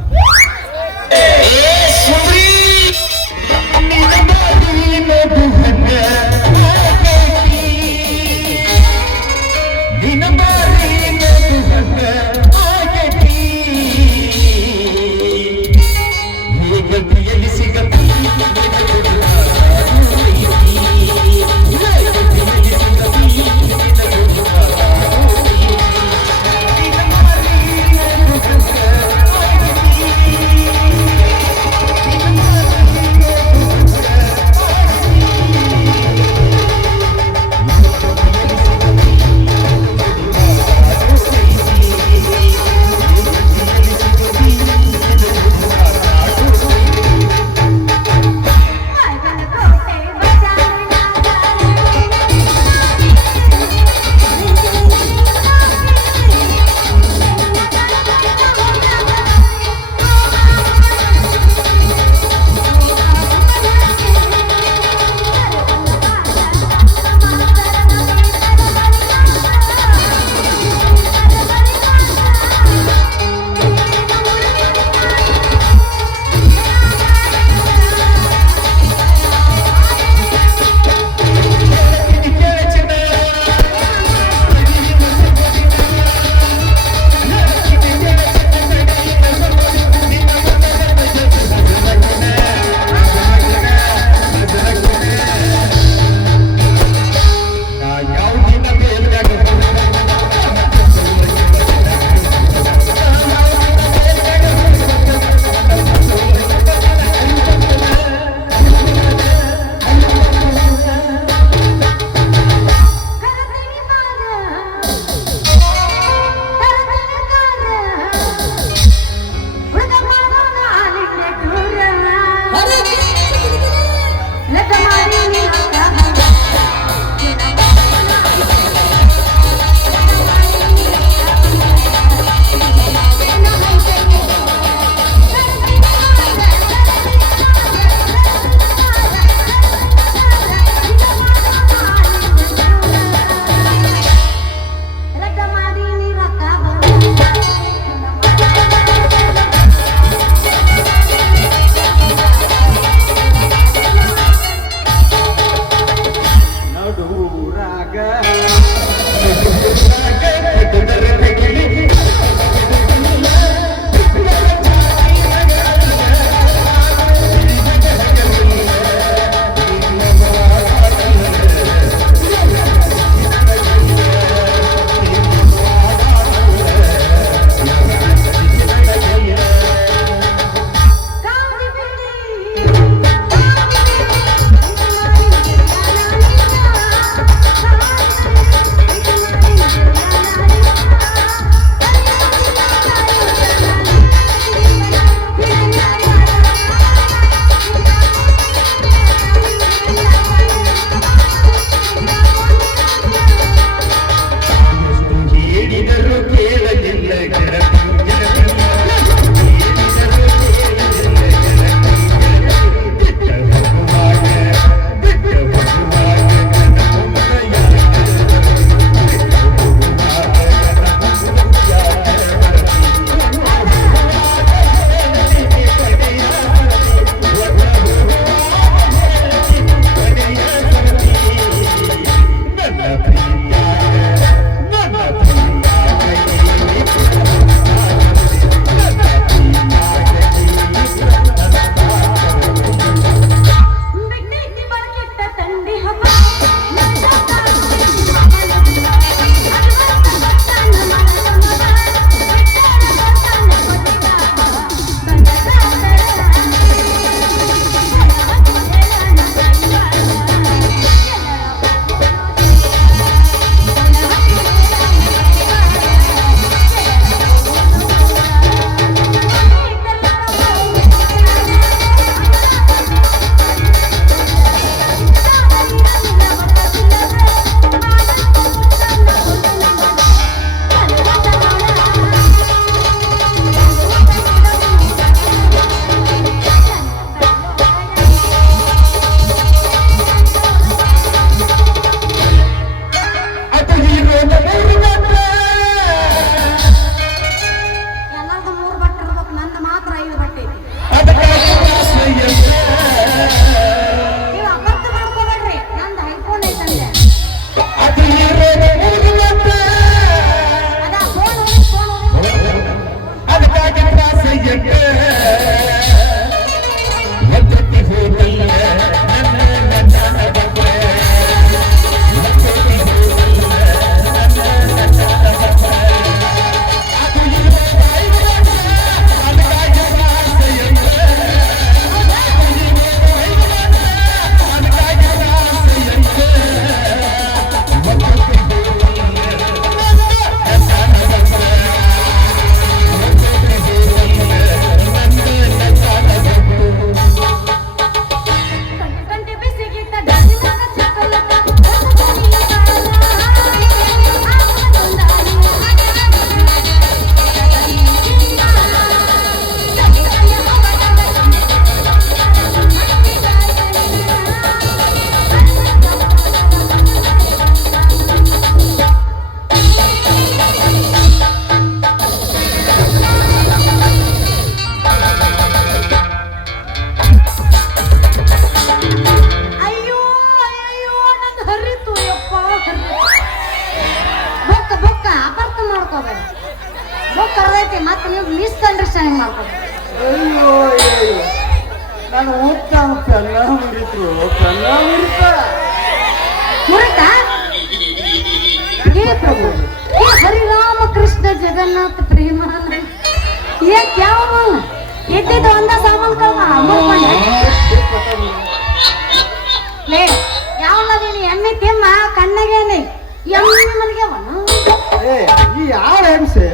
ಮಾಡ್ಕೊಂಡು ಅಯ್ಯೋ ಅಯ್ಯೋ ನಾನು ಓದ್ತಾ ಪೆನ್ನ ಮುರಿದ್ರು ಪೆನ್ನ ಮುರಿತ ಮುರಿತಾ ಹೇ ಪ್ರಭು ಹೇ ಹರಿರಾಮ ಕೃಷ್ಣ ಜಗನ್ನಾಥ ಪ್ರೇಮ ये क्या हुआ ಎದ್ದಿದ್ದು ಒಂದ ಸಾಮಾನು ಕಳ್ಕೊಂಡೆ ಲೇ ಯಾವಲ್ಲದೀನಿ ಎಮ್ಮೆ ತಿಮ್ಮ ಕಣ್ಣಗೇನೆ ಎಮ್ಮೆ ಮನೆಗೆವನು ಏ ಈ ಯಾರ ಹೆಂಗ್ಸೆ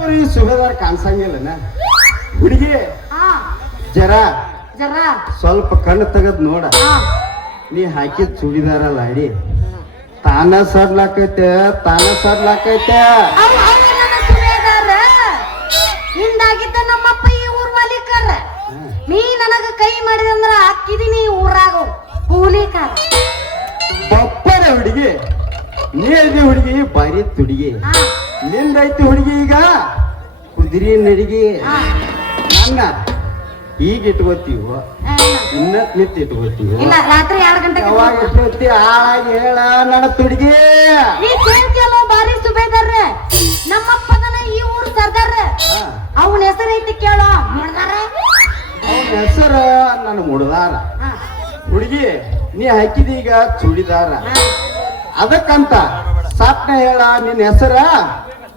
ಬರೀ ಸುಬೇದಾರ್ ಕಾಣಿಸಂಗಿಲ್ಲನ ಹುಡುಗಿ ಹಾ ಜರ ಜರ ಸ್ವಲ್ಪ ಕಣ್ಣು ತೆಗದ್ ನೋಡ ಹಾ ನೀ ಹಾಕಿದ ಚೂಡಿದಾರಲ್ಲ ಅಡಿ ತಾನ ಸಡ್ಲಾಕೈತೆ ಹಿಂದಾಗಿದ್ದ ನಮ್ಮಪ್ಪ ಈ ಊರ್ ಮಾಲೀಕರ ನೀ ನನಗ ಕೈ ಮಾಡಿದ ಅಂದ್ರ ಹಾಕಿದೀನಿ ಊರಾಗ ಕೂಲಿಕಾರ ಬಪ್ಪರೆ ಹುಡುಗಿ ನೀ ಐತಿ ಹುಡುಗಿ ಬಾರಿ ತುಡುಗಿ ನಿಂದೈತಿ ಹುಡುಗಿ ಈಗ ಕುದುರಿ ನಡಿಗೆ ನನ್ನ ಈಗ ಇಟ್ಕೋತೀವ ಇನ್ನ ನಿತ್ ಇಟ್ಕೋತೀವ ಇಲ್ಲ ರಾತ್ರಿ 2 ಗಂಟೆಗೆ ಯಾವಾಗ ಇಟ್ಕೋತಿ ಆಗ ಹೇಳ ನನ್ನ ತುಡುಗಿ ನೀ ಕೇಳ್ತಿಯಲ್ಲ ಬಾರಿ ಸುಬೇದಾರ ನಮ್ಮಪ್ಪದನ ಈ ಊರ್ ಸರ್ದಾರ ಅವನ ಹೆಸರೈತಿ ಕೇಳೋ ಮುಡ್ದಾರ ಅವನ ಹೆಸರ ನನ್ನ ಮುಡ್ದಾರ ಹುಡುಗಿ ನೀ ಹಾಕಿದೀಗ ಚೂಡಿದಾರ ಅದಕ್ಕಂತ ಸಾಪ್ನ ಹೇಳ ನಿನ್ನ ಹೆಸರ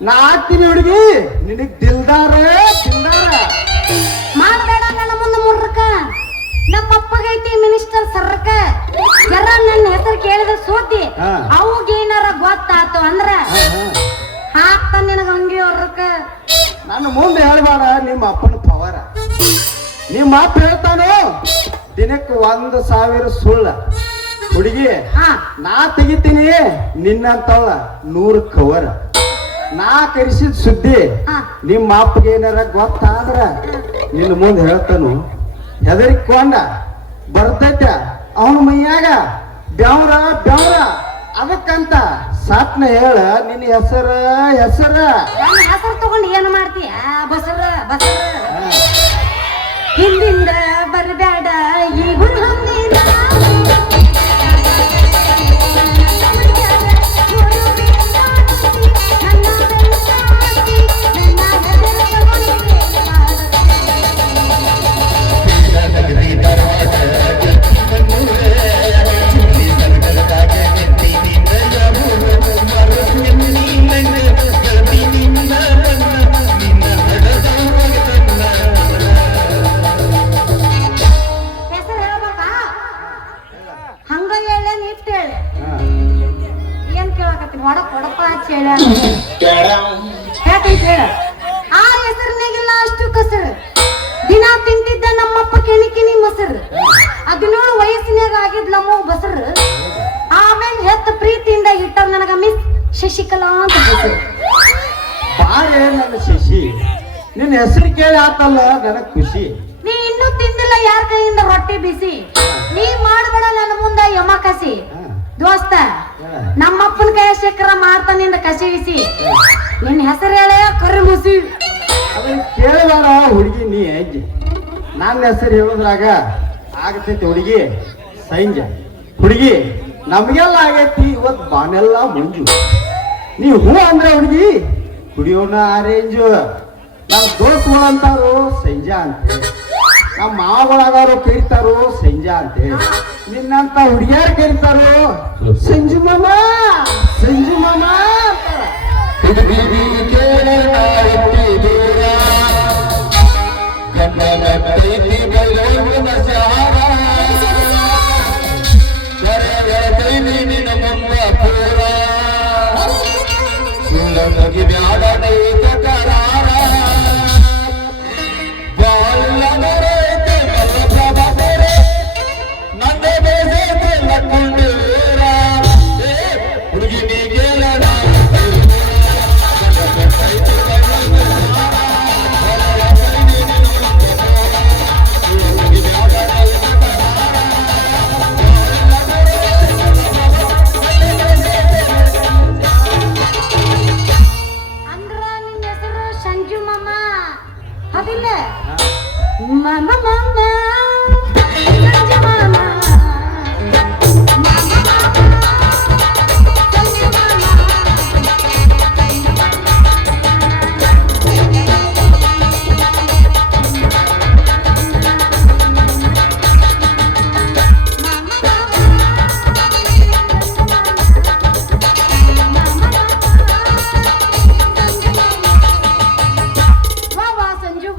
ನಾ ಹಾಕ್ತೀನಿ ಹುಡುಗಿ ನಿನಗ್ ದಿಲ್ದಾರ ಮಾಡ್ಬೇಡ ನನ್ನ ಮುಂದೆ ಮುರ್ರಕ ನಮ್ಮಪ್ಪಗೈತಿ ಮಿನಿಸ್ಟರ್ ಸರ್ಕ ಜರ ನನ್ನ ಹೆಸರು ಕೇಳಿದ ಸೋತಿ ಅವಾಗೇನಾರ ಗೊತ್ತಾತು ಅಂದ್ರ ಹಾಕ್ತಾನ ನಿನಗ ಹಂಗೆ ಅವ್ರಕ್ಕ ನನ್ನ ಮುಂದೆ ಹೇಳ್ಬೇಡ ನಿಮ್ಮ ಅಪ್ಪನ ಪವರ ನಿಮ್ಮ ಅಪ್ಪ ಹೇಳ್ತಾನು ದಿನಕ್ಕೆ 1,000 ಸುಳ್ಳ ಹುಡುಗಿ ನಾ ತೆಗಿತೀನಿ ನಿನ್ನಂತವಳ 100 ಕವರ್ ನಾ ಕರೆಸಿದ ಸುದ್ದಿ ನಿಮ್ಮ ಅಪ್ಪಗೆ ಏನಾರ ಗೊತ್ತಾದ್ರ ನಿನ್ನ ಮುಂದೆ ಹೇಳ್ತಾನು ಹೆದರಿಕೊಂಡ ಬರ್ತೈತೆ ಅವನ ಮೈಯಾಗ ಬೆವ್ರ ಅದಕ್ಕಂತ ಸಾತ್ನ ಹೇಳ ನಿನ್ನ ಹೆಸರ ನನ್ನ ಹೆಸರು ತಗೊಂಡು ಏನು ಮಾಡ್ತೀಯ ಬಸರ ಹಿಂದಿಂದ ಬರಬೇಡ ಈ ಆ ಹೆಸರಿನಾಗಿಲ್ಲ ಅಷ್ಟು ಕಸರು ದಿನ ತಿಂತಿದ್ದ ನಮ್ಮಪ್ಪ ಕೆಣಿಕಿನಿ ಮೊಸರು 17 ವಯಸ್ಸಿನಾಗ ಆಗಿದ್ಲಮ್ಮ ಬಸರು ಆಮೇಲೆ ಹೆತ್ತ ಪ್ರೀತಿಯಿಂದ ಇಟ್ಟ ನನಗ ಮಿಸ್ ಶಶಿಕಲಾ ಅಂತ ಹೆಸರು ಬಾರೆ ನನ್ನ ಶಶಿ ನಿನ್ನ ಹೆಸರು ಕೇಳಿ ಆತಲ್ಲ ನನಗ್ ಖುಷಿ ನೀ ಇನ್ನೂ ತಿಂದಿಲ್ಲ ಯಾರ ಕೈಯಿಂದ ರೊಟ್ಟಿ ಬಿಸಿ ನೀ ಮಾಡಬೇಡ ನನ್ನ ಮುಂದ ಯಮಕಸಿ ದೋಸ್ತ ನಮ್ಮಪ್ಪನ ಕೈ ಶೇಖರ ಮಾಡ್ತಾನಿಂದ ಕಸಿವಿಸಿ ನಿನ್ನ ಹೆಸರು ಹೇಳ ಕರಿ ಮುಸಿ ಅದನ್ನ ಕೇಳಬೇಡ ಹುಡುಗಿ ನೀ ಹೆಜ್ಜೆ ನನ್ನ ಹೆಸರು ಹೇಳೋದ್ರಾಗ ಆಗತೈತಿ ಹುಡುಗಿ ಸಂಜೆ ಹುಡುಗಿ ನಮಗೆಲ್ಲ ಆಗೈತಿ ಇವತ್ತು ಬಾನೆಲ್ಲ ಮುಂಜು ನೀ ಹೂ ಅಂದ್ರೆ ಹುಡುಗಿ ಕುಡಿಯೋಣ ಆರೇಂಜು ನಮ್ಮ ದೋಸ್ತುಗಳು ಅಂತಾರು ಸಂಜೆ ಅಂತೇಳಿ ನಮ್ಮ ಮಾವಗಳಾಗಾರು ಕರೀತಾರು ಸಂಜೆ ಅಂತೇಳಿ ನಿನ್ನಂತ ಹುಡುಗಿಯಾರು ಕರೀತಾರು ಸಂಜು ಮಾಮ ಅಂತಾರ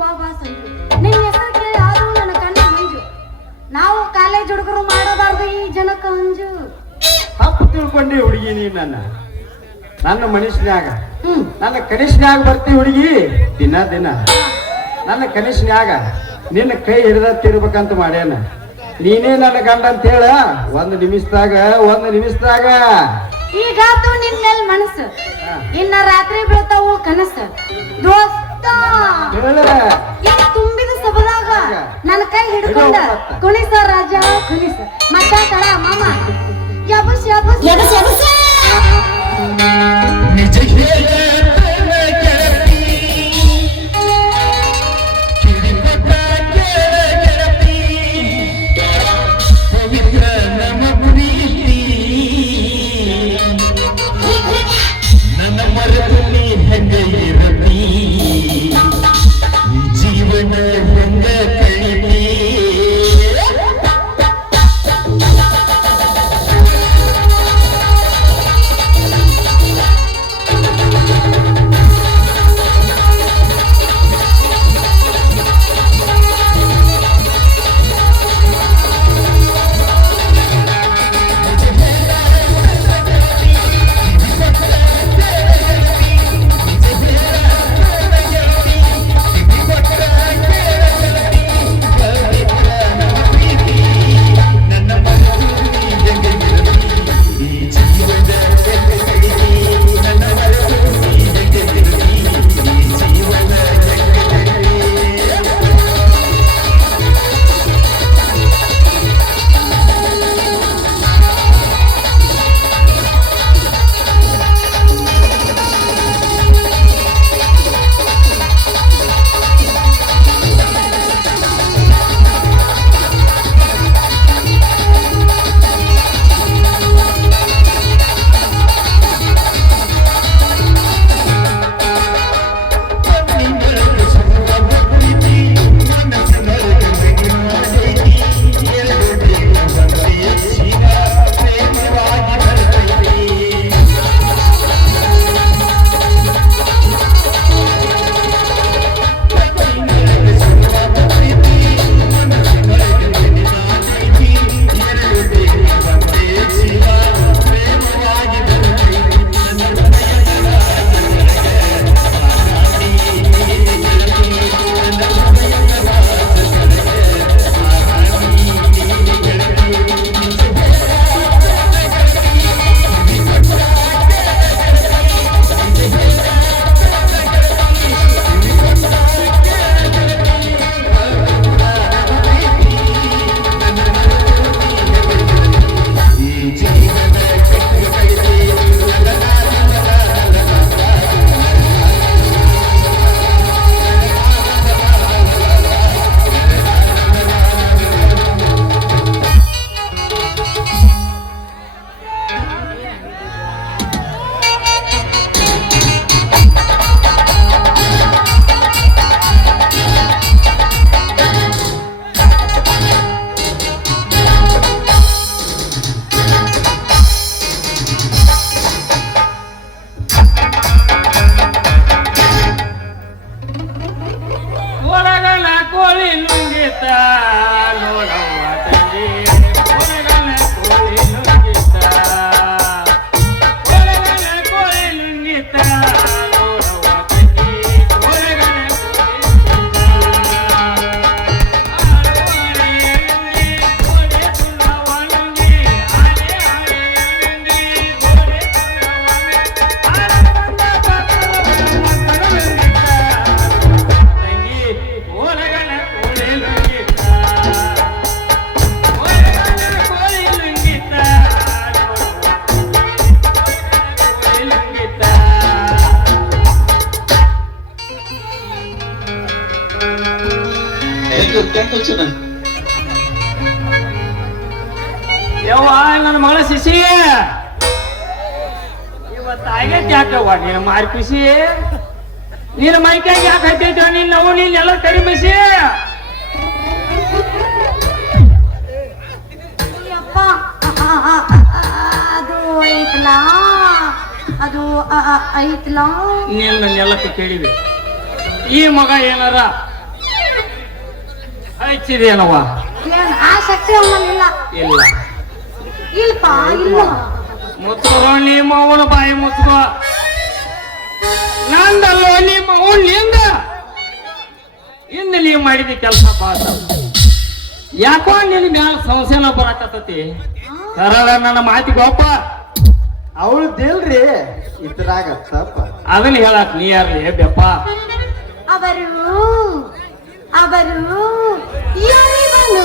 ಬಾ ಬಾ ಸಂಜು. ನಿನ್ನ ಹೆಸರು ಕೇಳಿ ಆದ್ರೂ ನನ್ನ ಕಣ್ಣು ಮಂಜು. ನಾವು ಕಾಲೇಜ್ ಹುಡುಗರು ಮಾಡಬಾರ್ದು ಈ ಜನಕ್ಕ ಅಂಜು. ತಪ್ಪು ತಿಳ್ಕೊಂಡಿ ಹುಡುಗಿ ನೀ ನನ್ನ ಮನುಷ್ಯನ್ಯಾಗ ನನ್ನ ಕನಿಷ್ಠನ್ಯಾಗ ಬರ್ತಿ ಹುಡುಗಿ ದಿನ ದಿನ ನನ್ನ ಕನಿಷ್ಠನ್ಯಾಗ ನಿನ್ನ ಕೈ ಹಿಡ್ದತ್ತಿರ್ಬೇಕಂತ ಮಾಡ್ಯಾನ. ನೀನೇ ನನ್ನ ಗಂಡ ಅಂತ ಹೇಳ ಒಂದು ನಿಮಿಷದಾಗ ಈಗಾತು ನಿನ್ ಮೇಲ್ ಮನಸ್ಸು, ಇನ್ನ ರಾತ್ರಿ ಬೀಳ್ತಾವು ಕನಸು. ದೋಸ್ತ ಹೇಳ ಇನ್ ತುಂಬಿದ ಸಭದಾಗ ನನ್ನ ಕೈ ಹಿಡ್ಕೊಂಡ ಕುಣಿಸ ರಾಜ ಕುಣಿಸ. ಮತ್ತ ತಡ ಮಾಮ ಯಬಸ್ ಯಬಸ್ ಯಬಸ್ ಯಬಸ್. ನಿಜ ಹೇಳತನ ಗೆಳತಿ, ಕಿಡಿಪಟ್ಟ ಗೆಳತಿ, ಪವಿತ್ರ ನಮ್ಮ ಪ್ರೀತಿ, ನನ್ನ ಮರೆತು ನೀ ಹೆಂಗ ಇರತಿ, ಜೀವನ ಹೆಂಗ ಕಳಿತಿ. ಯವ್ವ ನನ್ನ ಮಗಳ ಶಿಶಿ ಇವತ್ತು ಆಗೈತಿ ಯಾಕವ್ವ ನೀನು ಮಾರಿ ಖುಷಿ ನೀನು ಮೈಕಾಗಿ ಯಾಕೆ ಹತ್ತೈತೆ ನೀನ್ ನಾವು ನೀನೆಲ್ಲ ಕರಿ ಮಿಸಿ ಅದು ಐತ್ಲಾ ಅದು ಐತ್ಲಾ ನಿನ್ನ ನೆಲಕ್ಕೆ ಕೇಳಿದೆ ಈ ಮಗ ಏನಾರ ಹಚ್ಚಿದೇನವ್ವ ಏನ್ ಆ ಶಕ್ತಿ ಅವನಲ್ಲಿ ಇಲ್ಲ ಇಲ್ಲ ಇಲ್ಪ ಇಲ್ಲ ಮುಚ್ಕರೋ ನಿಮ್ಮ ಅವನ ಬಾಯಿ ಮುಚ್ಕೋ ನಂದಲ್ಲೋ ನಿಮ್ಮ ಅವನ್ ನಿಂದ ಇನ್ನು ನೀವು ಮಾಡಿದ ಕೆಲಸ ಬಾತ ಯಾಕೋ ನಿನ್ ಮ್ಯಾಲ ಸಂಶಯನ ಬರಾಕತ್ತತಿ ಸರಳ ನನ್ನ ಮಾತಿಗೆ ಒಪ್ಪ ಅವಳದ್ದೇಲ್ರಿ ಇದ್ರಾಗ ತಪ್ಪ ಅದನ್ನ ಹೇಳಕ್ ನೀ ಯಾರ್ಲಿ ಬೆಪ್ಪ ಅವರು ಯಾರಿವನು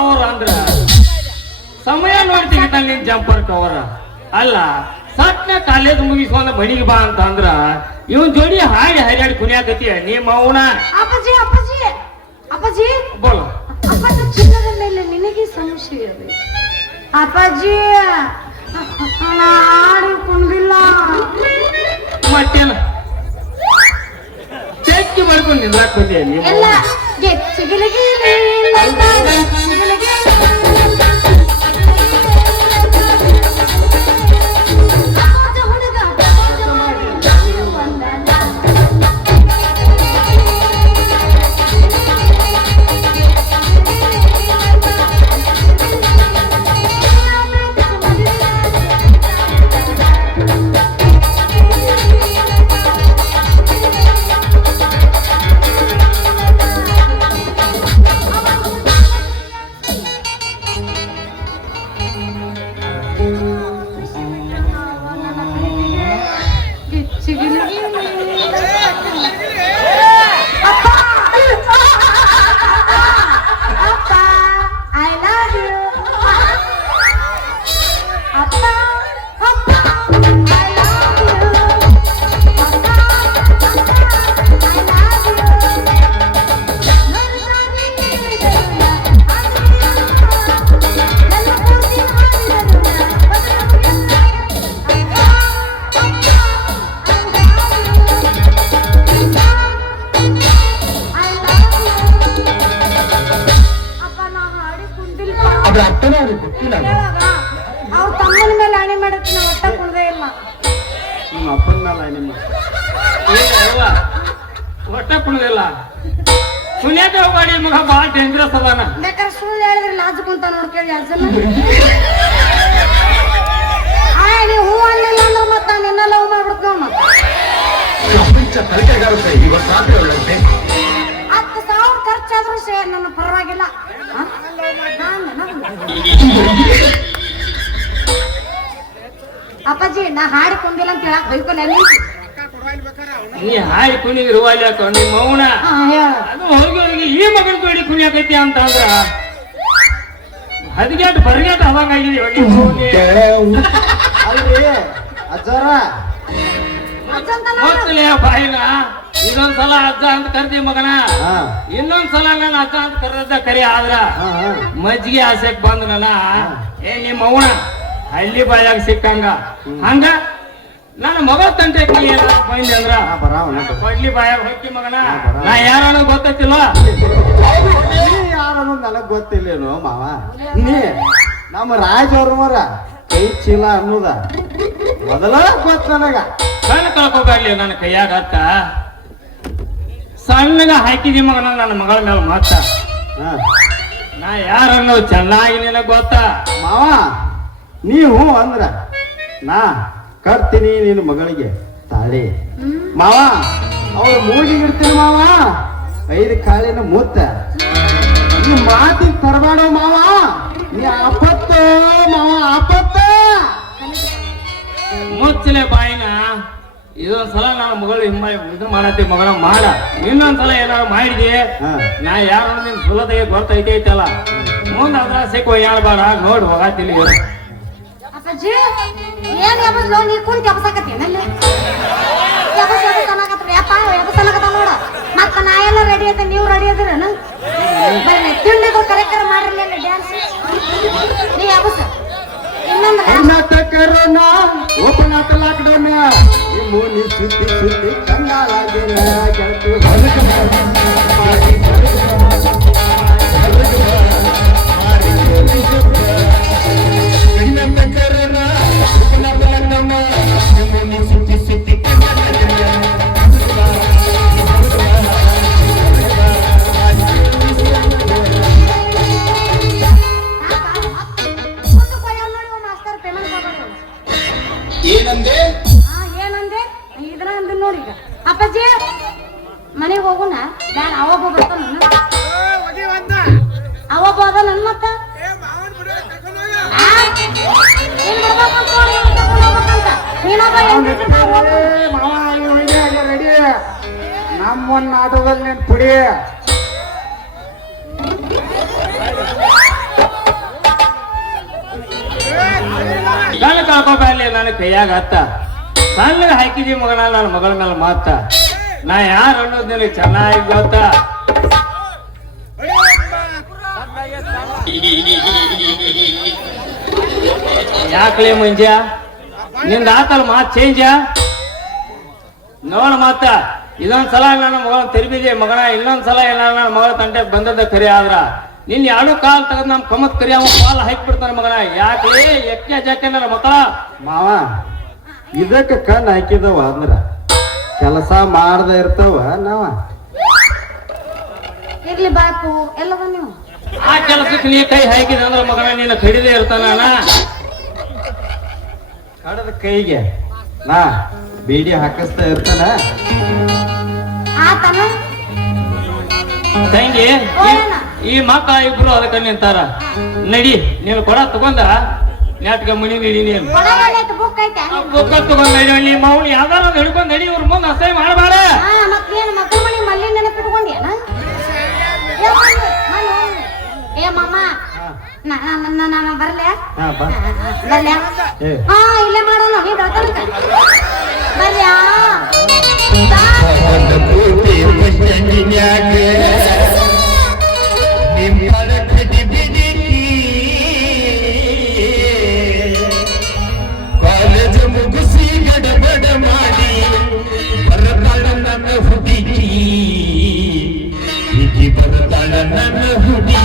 ಅವ್ರ ಅಂದ್ರ ಸಮಯ ನೋಡ್ತೀನಿ ನಿನ್ ಜಂಪರ್ಕ್ ಅವರ ಅಲ್ಲ ಸಟ್ನ ಕಾಲೇಜ್ ಮುಗಿಸ್ಕೊಂಡ ಬಣಿಗೆ ಬಾ ಅಂತ ಅಂದ್ರ ಇವನ್ ಜೋಡಿ ಹಾಡಿ ಹರಿಯಾಡಿ ಕುಣಿಯಾಕತ್ತೀಯ ನಿಮ್ಮ ಅವನ ಅಪ್ಪಾಜಿ ಅಪ್ಪಾಜಿ ಅಪ್ಪಾಜಿ ಬೋಲ ಅಪ್ಪಾಜಿ ಚಿನ್ನದ ಮೇಲೆ ನಿನಗೆ ಸಂಶಯವೇ ಅಪ್ಪಾಜಿ ನಾಡಿ ಕುಂದಿಲ್ಲ ಮತ್ತೇನ ತೆಕ್ಕಿ ಮಾಡ್ಕೊಂಡು ನಿಂದ್ರಾಕ್ ಬಂದೆ ನೀವು ಎಲ್ಲ ಗೆಚ್ಚಿಗಿಲಿಗಿ ಅವ್ರ ತಮ್ಮನ ಮೇಲೆ ಅಣಿ ಮಾಡಕ್ಕೆ ನಾವು ಒಟ್ಟ ಕುಡ್ದೇ ಇಲ್ಲ ನಿಮ್ಮ ಅಪ್ಪನ ಮೇಲೆ ನಿಮ್ಮ ಒಟ್ಟ ಕುಣದಿಲ್ಲ ಸುನೇತ ಹೋಗಾಡಿ ಮಗ ಬಾಳ ಡೇಂಜರಸ್ ಅದಾನ ಬೇಕಾದ್ರೆ ಸುಳ್ಳು ಹೇಳಿದ್ರೆ ಲಾಜ್ ಕುಂತ ನೋಡ್ಕೇಳಿ ಅಜ್ಜನ ನೀವು ಹೂ ಅನ್ನಿಲ್ಲ ಅಂದ್ರೆ ಮತ್ತೆ ನಿನ್ನ ಲವ್ ಮಾಡ್ಬಿಡ್ತು ಮತ್ತೆ 10,000 ಖರ್ಚಾದ್ರೂ ನನ್ನ ಪರವಾಗಿಲ್ಲ ಅಪ್ಪಾಜಿ ನಾ ಹಾಡಿ ಕುಂದಿಲ್ಲ ಅಂತ ಹೇಳಕ್ ಬೈಕೊಲ್ಲ ನೀ ಹಾಡಿ ಕುಣಿದ್ರು ಅಲ್ಲಿ ಹಾಕೋ ನಿಮ್ಮ ಮೌನ ಅದು ಹೋಗಿ ಈ ಮಗನ ಜೋಡಿ ಕುಣಿಯಾಕೈತಿ ಅಂತ ಅಂದ್ರ ಹದಿಗೆಟ್ ಬರಿಗೆಟ್ ಅವಾಗಾಗಿದೆ ಅಲ್ರಿ ಅಜ್ಜಾರ ಗೊತ್ತಲೇ ಬಾಯಿನ ಇದೊಂದ್ಸಲ ಅಜ್ಜ ಅಂತ ಕರ್ದಿ ಮಗನ ಇನ್ನೊಂದ್ಸಲ ನಾನು ಅಜ್ಜ ಅಂತ ಕರೆದ ಕರಿ ಆದ್ರ ಮಜ್ಜಿಗೆ ಆಸೆಕ್ ಬಂದ್ರನ ಏ ನಿಮ್ಮ ಅವನ ಹಳ್ಳಿ ಬಾಯಾಗ ಸಿಕ್ಕಂಗ ಹಂಗ ನನ್ನ ಮಗ ತಂಟೆ ಏನಾದ್ರು ಬಂದೆ ಅಂದ್ರ ಕೊಡ್ಲಿ ಬಾಯಾಗ ಹೊಕ್ಕಿ ಮಗನ ನಾ ಯಾರು ಗೊತ್ತಿಲ್ಲ ಯಾರು ನನಗ್ ಗೊತ್ತಿಲ್ಲೇನು ಮಾವ ನೀ ನಮ್ಮ ರಾಜ್ ಅವ್ರ ಮರ ಕೈ ಚೀಲ ಅನ್ನೋದ ಮೊದಲ ಗೊತ್ತ ನನಗ ಕಣ್ ಕಳ್ಕೊಬ್ಯಾಡ್ಲಿ ನನ್ನ ಕೈಯಾಗ ಹತ್ತ ಸಣ್ಣಗ ಹಾಕಿದಿ ಮಗನ ನನ್ನ ಮಗಳ ಮೇಲೆ ಮಾತ ನಾ ಯಾರನ್ನು ಚೆನ್ನಾಗಿ ನಿನಗ್ ಗೊತ್ತ ಮಾವ ನೀವು ಅಂದ್ರ ನಾ ಕಟ್ತೀನಿ ನಿನ್ನ ಮಗಳಿಗೆ ತಾಳಿ ಮಾವ ಅವ್ರ ಮೂಗಿಗೆ ಇಡ್ತೀನಿ ಮಾವ 5 ಕಾಳಿನ ಮೂತ್ತ ಈ ಮಾತಿನ ತರಬೇಡ ಮಾವ ನೀ ಆಪತ್ತ ಮಾವ ಆಪತ್ತ ಮುಚ್ಚಲೆ ಬಾಯಿನ ಇದೊಂದ್ಸಲ ನನ್ನ ಮಗಳು ಇದು ಮಾಡತ್ತಿ ಮಗಳ ಮಾಡ ಇನ್ನೊಂದ್ಸಲ ಏನಾದ್ರು ಮಾಡಿದಿ ನಾ ಯಾರು ನಿನ್ ಸುಲತೆಗೆ ಗೊತ್ತೈತೆ ಐತಲ್ಲ ಮುಂದ ಅದ್ರ ಸಿಕ್ಕೋ ಹೇಳ್ಬೇಡ ನೋಡಿ ಹೋಗಾತಿಲಿ ಅಪ್ಪಾಜಿ ಏನ್ ಯಾವತ್ತು ನೀ ಕುಂತ ಎಬಸಾಕತ್ತೀನಲ್ಲಿ ಎಬಸಾಕತ್ತಾನಕತ್ರಿ ಯಪ್ಪ ಎಬಸಾನಕತ್ತ ನೋಡ ಮತ್ತ ನಾ ಎಲ್ಲ ಐತೆ ನೀವು ರೆಡಿ ಅದಿರನ ಬರ್ರಿ ತಿಂಡಿಗೂ ಕರೆಕ್ಟರ್ ಮಾಡ್ರಲ್ಲ ಡ್ಯಾನ್ಸ್ ನೀ ಅಬಸ ಇನ್ನೊಂದು ಕರ್ನಾಟಕರನ ಓಪನ್ ಆತ ಲಾಕ್ಡೌನ್ ಮುನಿ ಸುತ್ತಿ ಸುತ್ತಿ ಕಂಗಾಲಾಗಿನ ಗೆಳತಿ ಏನಂದೆ? ಏನಂದೆ ಇದನ್ನ ಅಂದ ನೋಡಿ ಈಗ ಅಪ್ಪಾಜಿ ಮನೆಗೆ ಹೋಗೋಣ ಬ್ಯಾಡ ಅವಬ್ಬ ಬರ್ತಾನ ಅವಬ್ಬ ಅದ ನನ್ ಮತ್ತ ರೆಡಿ ನಮ್ಮೊಂದು ಆಟೋದಲ್ಲಿ ನೀನ್ ಪುಡಿ ನನ್ನ ಕಳ್ಕೊಬಲ್ಲಿ ನನ್ನ ಕೈಯಾಗ ಅತ್ತ ಸಣ್ಣಗೆ ಹಾಕಿದಿ ಮಗನ ನನ್ನ ಮಗಳ ಮೇಲೆ ಮಾತ ನಾ ಯಾರು ಅನ್ನೋದು ನಿನಗೆ ಚೆನ್ನಾಗಿ ಗೊತ್ತ ಯಾಕಲೇ ಮುಂಜ ನಿಂದ ಆತಲ್ಲ ಮಾತು ಚೇಂಜ ನೋಡ ಮಾತ ಇದೊಂದ್ಸಲ ನನ್ನ ಮಗಳ ತೆರಿಬಿದೆ ಮಗನ ಇನ್ನೊಂದ್ಸಲ ಏನಾರ ನನ್ನ ಮಗಳ ತಂಟೆ ಬಂದದ್ದ ಕರಿ ಆದ್ರ ನಿನ್ ಎರಡು ಕಾಲ್ ತೆಗೆದ್ ನಮ್ ಕಮತ್ ಕರಿ ಅವ ಕಾಲ್ ಹಾಕ್ಬಿಡ್ತಾನ ಮಗನ ಯಾಕೆ ಎಕ್ಕೆ ಜಾಕೆ ನನ್ನ ಮಕ್ಕಳ ಮಾವ ಇದಕ್ಕೆ ಕಣ್ಣು ಹಾಕಿದವ ಅಂದ್ರ ಕೆಲಸ ಮಾಡ್ದ ಇರ್ತಾವ ನಾವ ಇರ್ಲಿ ಬಾಪು ಎಲ್ಲದ ನೀವು ಆ ಕೆಲಸಕ್ಕೆ ನೀ ಕೈ ಹಾಕಿದ ಅಂದ್ರ ಮಗನ ನೀನು ಕಡಿದೇ ಇರ್ತಾನ ಕಡದ ಕೈಗೆ ನಾ ಬೀಡಿ ಹಾಕಿಸ್ತಾ ಇರ್ತಾನ ಆತನ ತಂಗಿ ಈ ಮಕ್ಕಳ ಇಬ್ರು ಅದಕ್ಕ ನಿಂತಾರ ನಡಿ ನೀನು ಕೊಡ ತಗೊಂಡ ನೆಟ್ಗ ಮನಿ ನಡಿ ನೀನು ಬುಕ್ ಐತೆ ಬುಕ್ಕ ತಗೊಂಡ್ ನಡಿ ನೀ ಮೌನ ಯಾವ್ದಾರ ಒಂದ್ ಹಿಡ್ಕೊಂಡ್ ನಡಿ ಇವ್ರ ಮುಂದೆ ಅಸಹ್ಯ ಮಾಡಬೇಡ ಮತ್ತೇನು ಮಕ್ಕಳ ಮನೆ ಮಲ್ಲಿ ನೆನಪಿಟ್ಕೊಂಡ್ಯಾನ ಏ ಮಾಮ ನಾನು ಬರ್ಲೆ ಹಾ ಬಾ ಬರ್ಲೆ ಏ ಹಾ ಇಲ್ಲೇ ಮಾಡೋಣ ನೀ ಬರ್ತಾನಕ ಬರ್ಯಾ ಕಾಲೇಜ್ ಮುಗಿಸಿ ಗಡಬಡ ಮಾಡಿ ಬರತಾಳ ನನ್ನ ಹುಡುಗಿ ಹೀಗೆ ಬರತಾಳ ನನ್ನ ಹುಡುಗಿ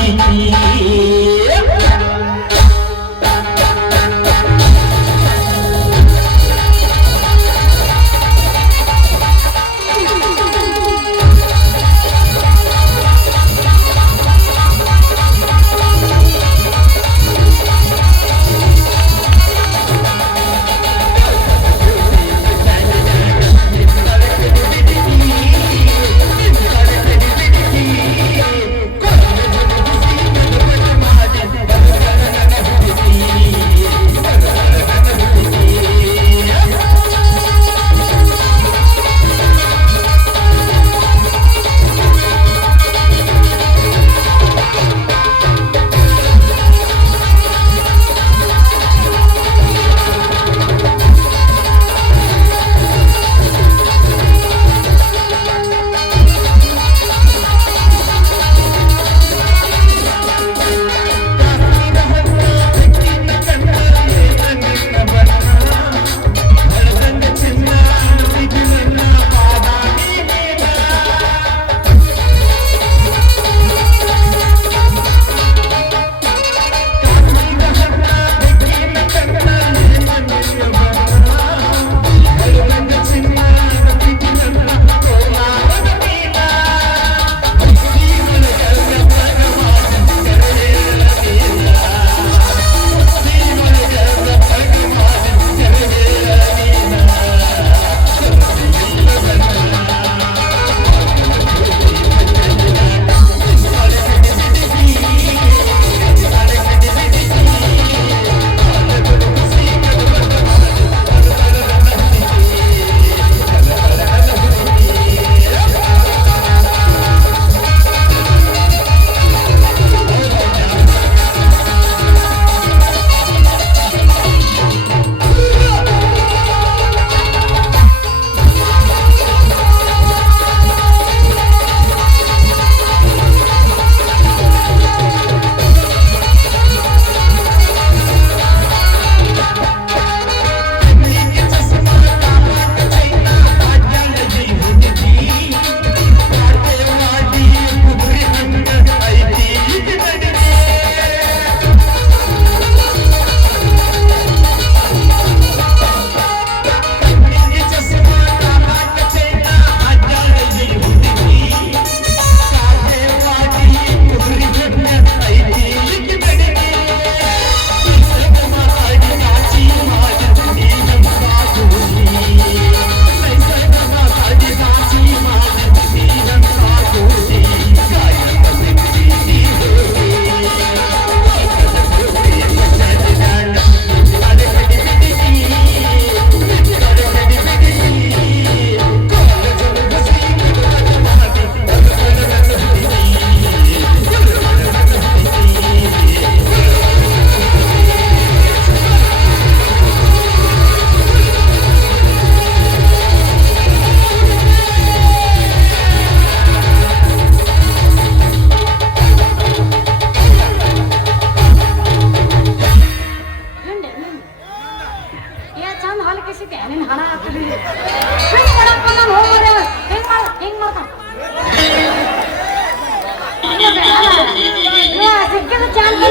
ಸಿಕ್ಕಿದ ಚಾನ್ಸ್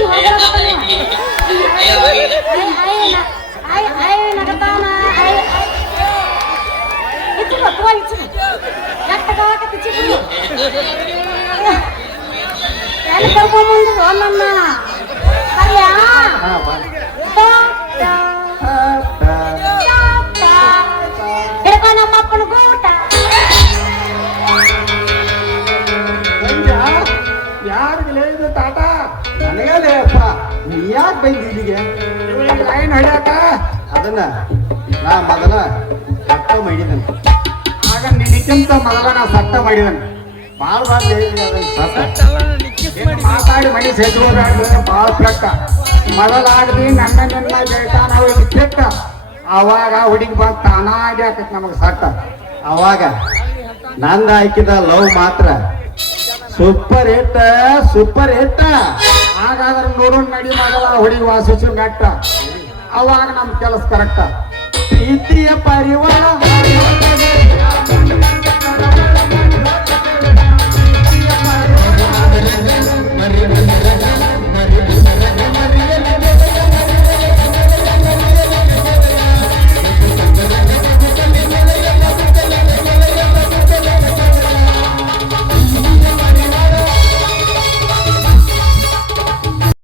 ನಗತಾನ ಎಲ್ಲಿ ಕರ್ಕೊಂಬಂದ್ರು ನನ್ನ ಅಯ್ಯ ಹಿಡ್ಕೊ ನಮ್ಮಪ್ಪನ ಗೂಟ ಯಾರಿಗೆ ಇದು ತಾಟ ನನಗಲೇ ಅಪ್ಪ ನೀ ಯಾಕೆ ಬಂದಿ ಇಲ್ಲಿಗೆ ಲೈನ್ ಹೊಡ್ಯಾಕ ಅದನ್ನ ನಾ ಮೊದಲ ಸಟ್ಟ ಮಾಡಿದನು ಆಗ ನಿನಕ್ಕಿಂತ ಮೊದಲ ನಾ ಸಟ್ಟ ಮಾಡಿದನು ಭಾಳ ಭಾಳ ಅದನ್ನ ಸಟ್ಟ ಮಾತಾಡಿ ಮನೆ ಸೇರ್ಸ್ಕೋಬೇಡ್ರಿ ಭಾಳ ಕೆಟ್ಟ ಮೊದಲಾಗದಿ ನನ್ನ ನಿನ್ನ ಗೆಳತ ನಾವು ಇಲ್ಲಿ ಕೆಟ್ಟ ಅವಾಗ ಹುಡುಗಿ ಬಂದು ತಾನಾಗಿ ಹಾಕತ್ ನಮಗೆ ಸಟ್ಟ ಅವಾಗ ನಂದ ಹಾಕಿದ ಲವ್ ಮಾತ್ರ ಸೂಪರ್ ಹಿಟ್ ಹಾಗಾದ್ರೆ ನೋಡೋಣ ನಡಿ ಮೊದಲ ಹುಡುಗಿ ವಾಸಿಸು ಮೆಟ್ಟ ಅವಾಗ ನಮ್ ಕೆಲಸ ಕರೆಕ್ಟ ಪ್ರೀತಿಯ ಪರಿವಾರ